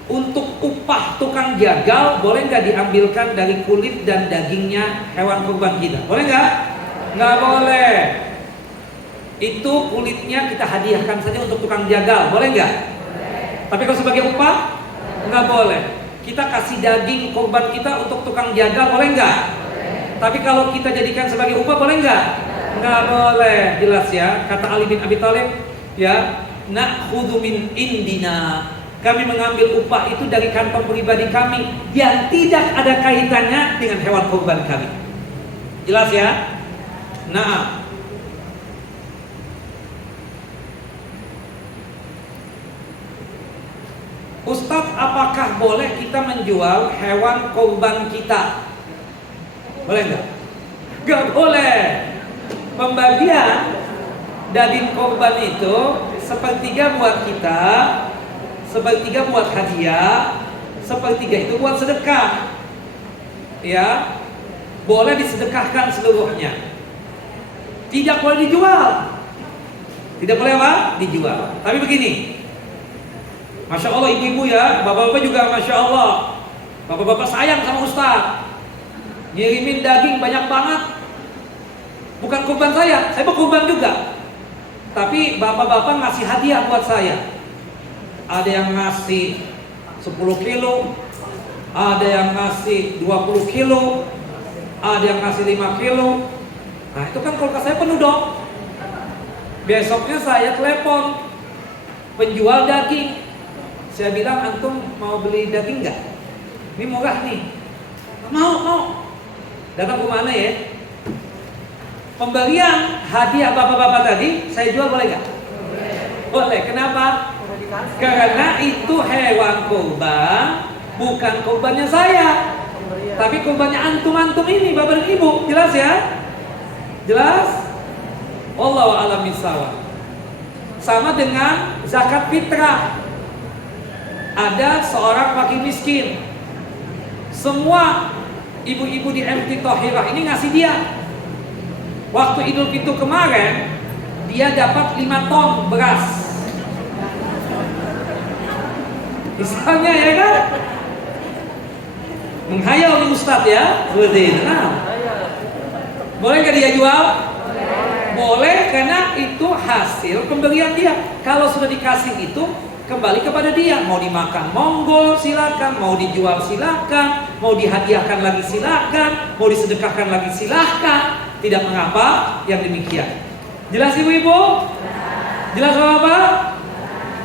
untuk upah tukang jagal boleh nggak diambilkan dari kulit dan dagingnya hewan kurban kita? Boleh nggak? Nggak boleh. Itu kulitnya kita hadiahkan saja untuk tukang jagal, boleh nggak? Tapi kalau sebagai upah nggak boleh. Kita kasih daging kurban kita untuk tukang jagal, boleh nggak? Tapi kalau kita jadikan sebagai upah boleh nggak? Nggak boleh. Jelas ya. Kata Ali bin Abi Thalib, ya, na'khudhu min indina. Kami mengambil upah itu dari kantong pribadi kami yang tidak ada kaitannya dengan hewan kurban kami. Jelas ya? Nah, Ustadz, apakah boleh kita menjual hewan kurban kita? Boleh nggak? Nggak boleh. Pembagian daging kurban itu sepertiga buat kita, sepertiga buat hadiah, sepertiga itu buat sedekah. Ya, boleh disedekahkan seluruhnya. Tidak boleh dijual. Tidak boleh apa? Dijual. Tapi begini, Masya Allah ibu-ibu ya, bapak-bapak juga Masya Allah. Bapak-bapak sayang sama Ustaz, ngirimin daging banyak banget. Bukan kurban saya berkurban juga. Tapi bapak-bapak ngasih hadiah buat saya. Ada yang ngasih 10 kilo, ada yang ngasih 20 kilo, ada yang ngasih 5 kilo. Nah itu kan kulkas saya penuh dong. Besoknya saya telepon penjual daging. Saya bilang, antum mau beli daging nggak? Ini murah nih. Mau. Datang ke mana ya? Pemberian hadiah bapak-bapak tadi saya jual boleh nggak? Boleh. Kenapa? Karena itu hewan kurban, bukan kurbannya saya, tapi kurbannya antum-antum ini, bapak dan ibu. Jelas ya? Jelas? Wallahu a'lam bishawab. Sama dengan zakat fitrah. Ada seorang fakir miskin, semua ibu-ibu di MT Thohirah ini ngasih dia. Waktu Idul Fitri kemarin dia dapat 5 ton beras. Misalnya ya kan, menghayal nih Ustadz ya, nah, boleh nggak dia jual? Boleh, karena itu hasil pemberian dia. Kalau sudah dikasih itu kembali kepada dia. Mau dimakan monggo silakan, mau dijual silakan, mau dihadiahkan lagi silakan, mau disedekahkan lagi silakan. Tidak mengapa yang demikian. Jelas ibu-ibu? Jelas Bapak?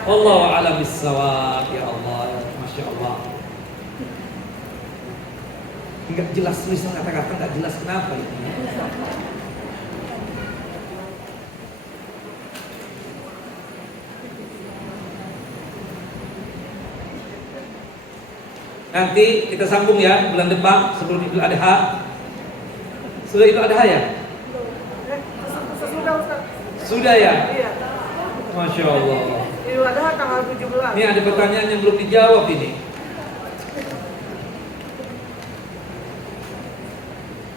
Wallahu a'lam bishawab. Ya Allah, Masya Allah. Enggak jelas tulisan kata-kata, enggak jelas kenapa ini. Nanti kita sambung ya bulan depan sebelum Idul Adha. Sudah Idul Adha ya? Sudah Ustaz. Sudah ya? Iya. Masya Allah. Idul Adha tanggal 17. Ini ada pertanyaan yang belum dijawab ini.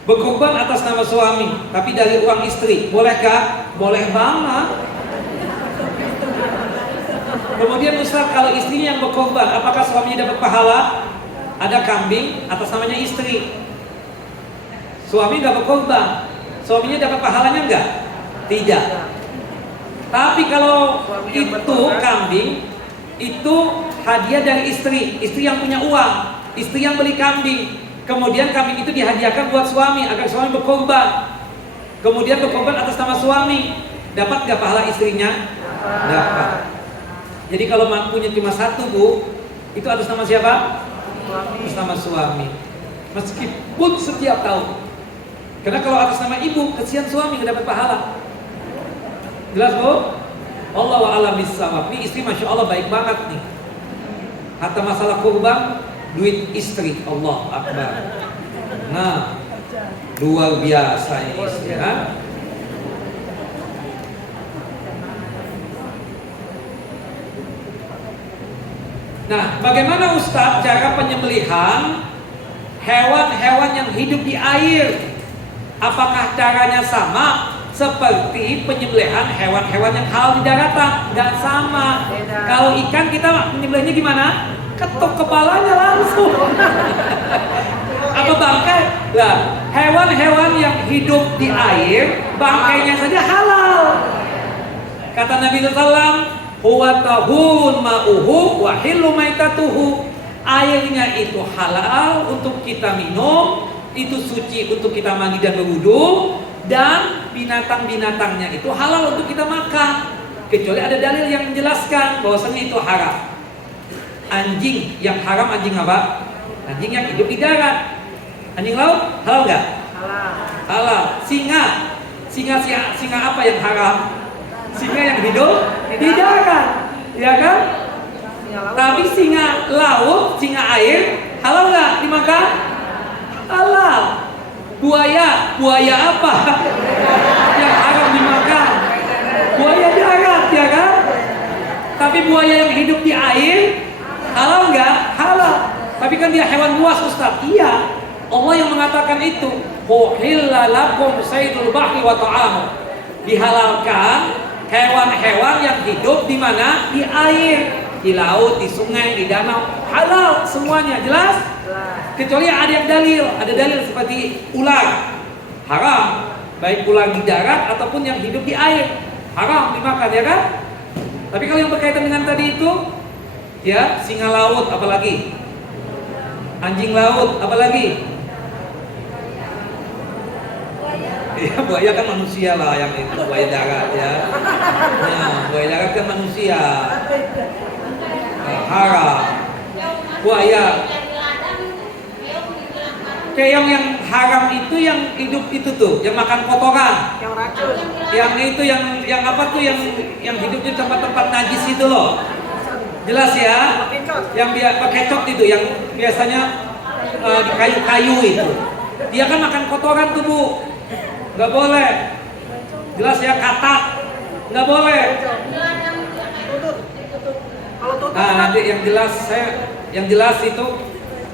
berkorban atas nama suami, tapi dari uang istri, bolehkah? Boleh banget. Kemudian Ustaz, kalau istrinya yang berkorban, apakah suaminya dapat pahala? Ada kambing atas namanya istri, suami nggak berkorban, suaminya dapat pahalanya nggak? Tidak. Tapi kalau itu kambing, itu hadiah dari istri, istri yang punya uang, istri yang beli kambing. Kemudian kambing itu dihadiahkan buat suami agar suami berkorban. Kemudian berkorban atas nama suami, dapat nggak pahala istrinya? Dapat. Jadi kalau mampunya cuma satu, Bu, itu atas nama siapa? Atas nama suami. Meskipun setiap tahun. Karena kalau atas nama ibu, kesian suami nggak dapat pahala. Jelas, Bu? Wallahu a'lam bishawab. Ini istri Masya Allah baik banget nih. Hatta masalah kurban, duit istri, Allah Akbar. Nah, luar biasa ini istri, kan? Nah, bagaimana Ustaz cara penyembelihan hewan-hewan yang hidup di air? Apakah caranya sama seperti penyembelihan hewan-hewan yang halal di daratan? Nggak sama. Kalau ikan kita menyembelihnya gimana? Ketok kepalanya langsung. Apa bangkai? Lah, hewan-hewan yang hidup di air, bangkainya saja halal. Kata Nabi SAW, huwa tahurun ma'uhu wa hillu maitatuhu. Airnya itu halal untuk kita minum, itu suci untuk kita mandi dan berwudu, dan binatang-binatangnya itu halal untuk kita makan. Kecuali ada dalil yang menjelaskan bahwasanya itu haram. Anjing yang haram, anjing apa? Anjing yang hidup di darat. Anjing laut halal nggak? Halal. Singa apa yang haram? Singa yang hidup di darat, ya kan? Tapi singa laut, singa air halal nggak dimakan? Halal. Buaya apa yang haram dimakan? Buaya darat, ya kan? Tapi buaya yang hidup di air halal nggak? Halal. Tapi kan dia hewan buas, Ustaz. Iya. Allah yang mengatakan itu. Uhilla lakum saydul bahri wa ta'amu. Dihalalkan hewan-hewan yang hidup di mana? Di air, di laut, di sungai, di danau. Halal semuanya, jelas? Kecuali ada yang dalil. Ada dalil seperti ular. Haram. Baik ular di darat ataupun yang hidup di air. Haram dimakan, ya kan? Tapi kalau yang berkaitan dengan tadi itu, ya, singa laut apalagi? Anjing laut apalagi? Ya, buaya kan manusia lah yang itu, buaya darat, ya. Nah, buaya darat kan manusia. Haram. Buaya. Keong yang haram itu yang hidup itu tuh, yang makan kotoran. Yang racun. Yang itu yang apa tuh, yang hidupnya tempat-tempat najis itu loh. Jelas ya? Yang pakai cot itu, yang biasanya di kayu-kayu itu. Dia kan makan kotoran tuh, Bu. Nggak boleh. Jelas ya, katak. Nggak boleh. Nah, nanti yang jelas itu,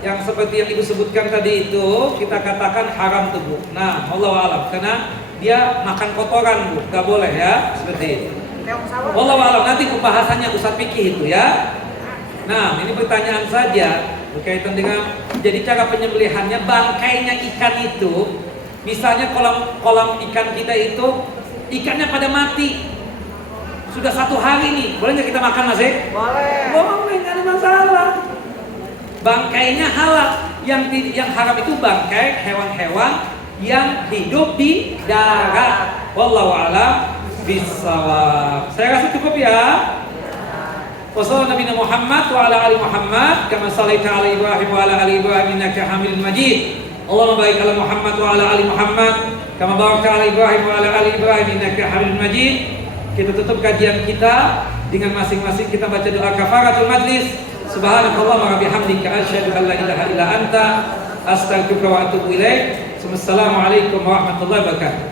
yang seperti yang Ibu sebutkan tadi itu, kita katakan haram tuh, Bu. Nah, Wallahu a'lam, karena dia makan kotoran, Bu. Nggak boleh ya, seperti itu. Wallahu a'lam, nanti pembahasannya Ustaz Fikih itu ya. Nah, ini pertanyaan saja berkaitan dengan jadi cara penyembelihannya, bangkainya ikan itu. Misalnya kolam ikan kita itu ikannya pada mati, sudah 1 hari nih, boleh nggak kita makan, Mas? Boleh, nggak ada masalah. Bangkainya halal. Yang haram itu bangkai hewan-hewan yang hidup di darat. Wallahu a'lam bishawab. Saya rasa cukup ya. Wassallallahu Nabi Muhammad wa ala ali Muhammad kama shallaita ala Ibrahim wa ala ali Ibrahim innaka Hamidum Majid. Allahumma barik ala Muhammad wa ala ali Muhammad kama barakta ala Ibrahim wa ala ali Ibrahim innaka Hamidum Majid. Kita tutup kajian kita dengan masing-masing kita baca doa kafaratul majlis. Subhanakallahumma wa bihamdika asyhadu an la ilaha illa anta astaghfiruka wa atubu ilaik. Wassalamualaikum warahmatullahi wabarakatuh.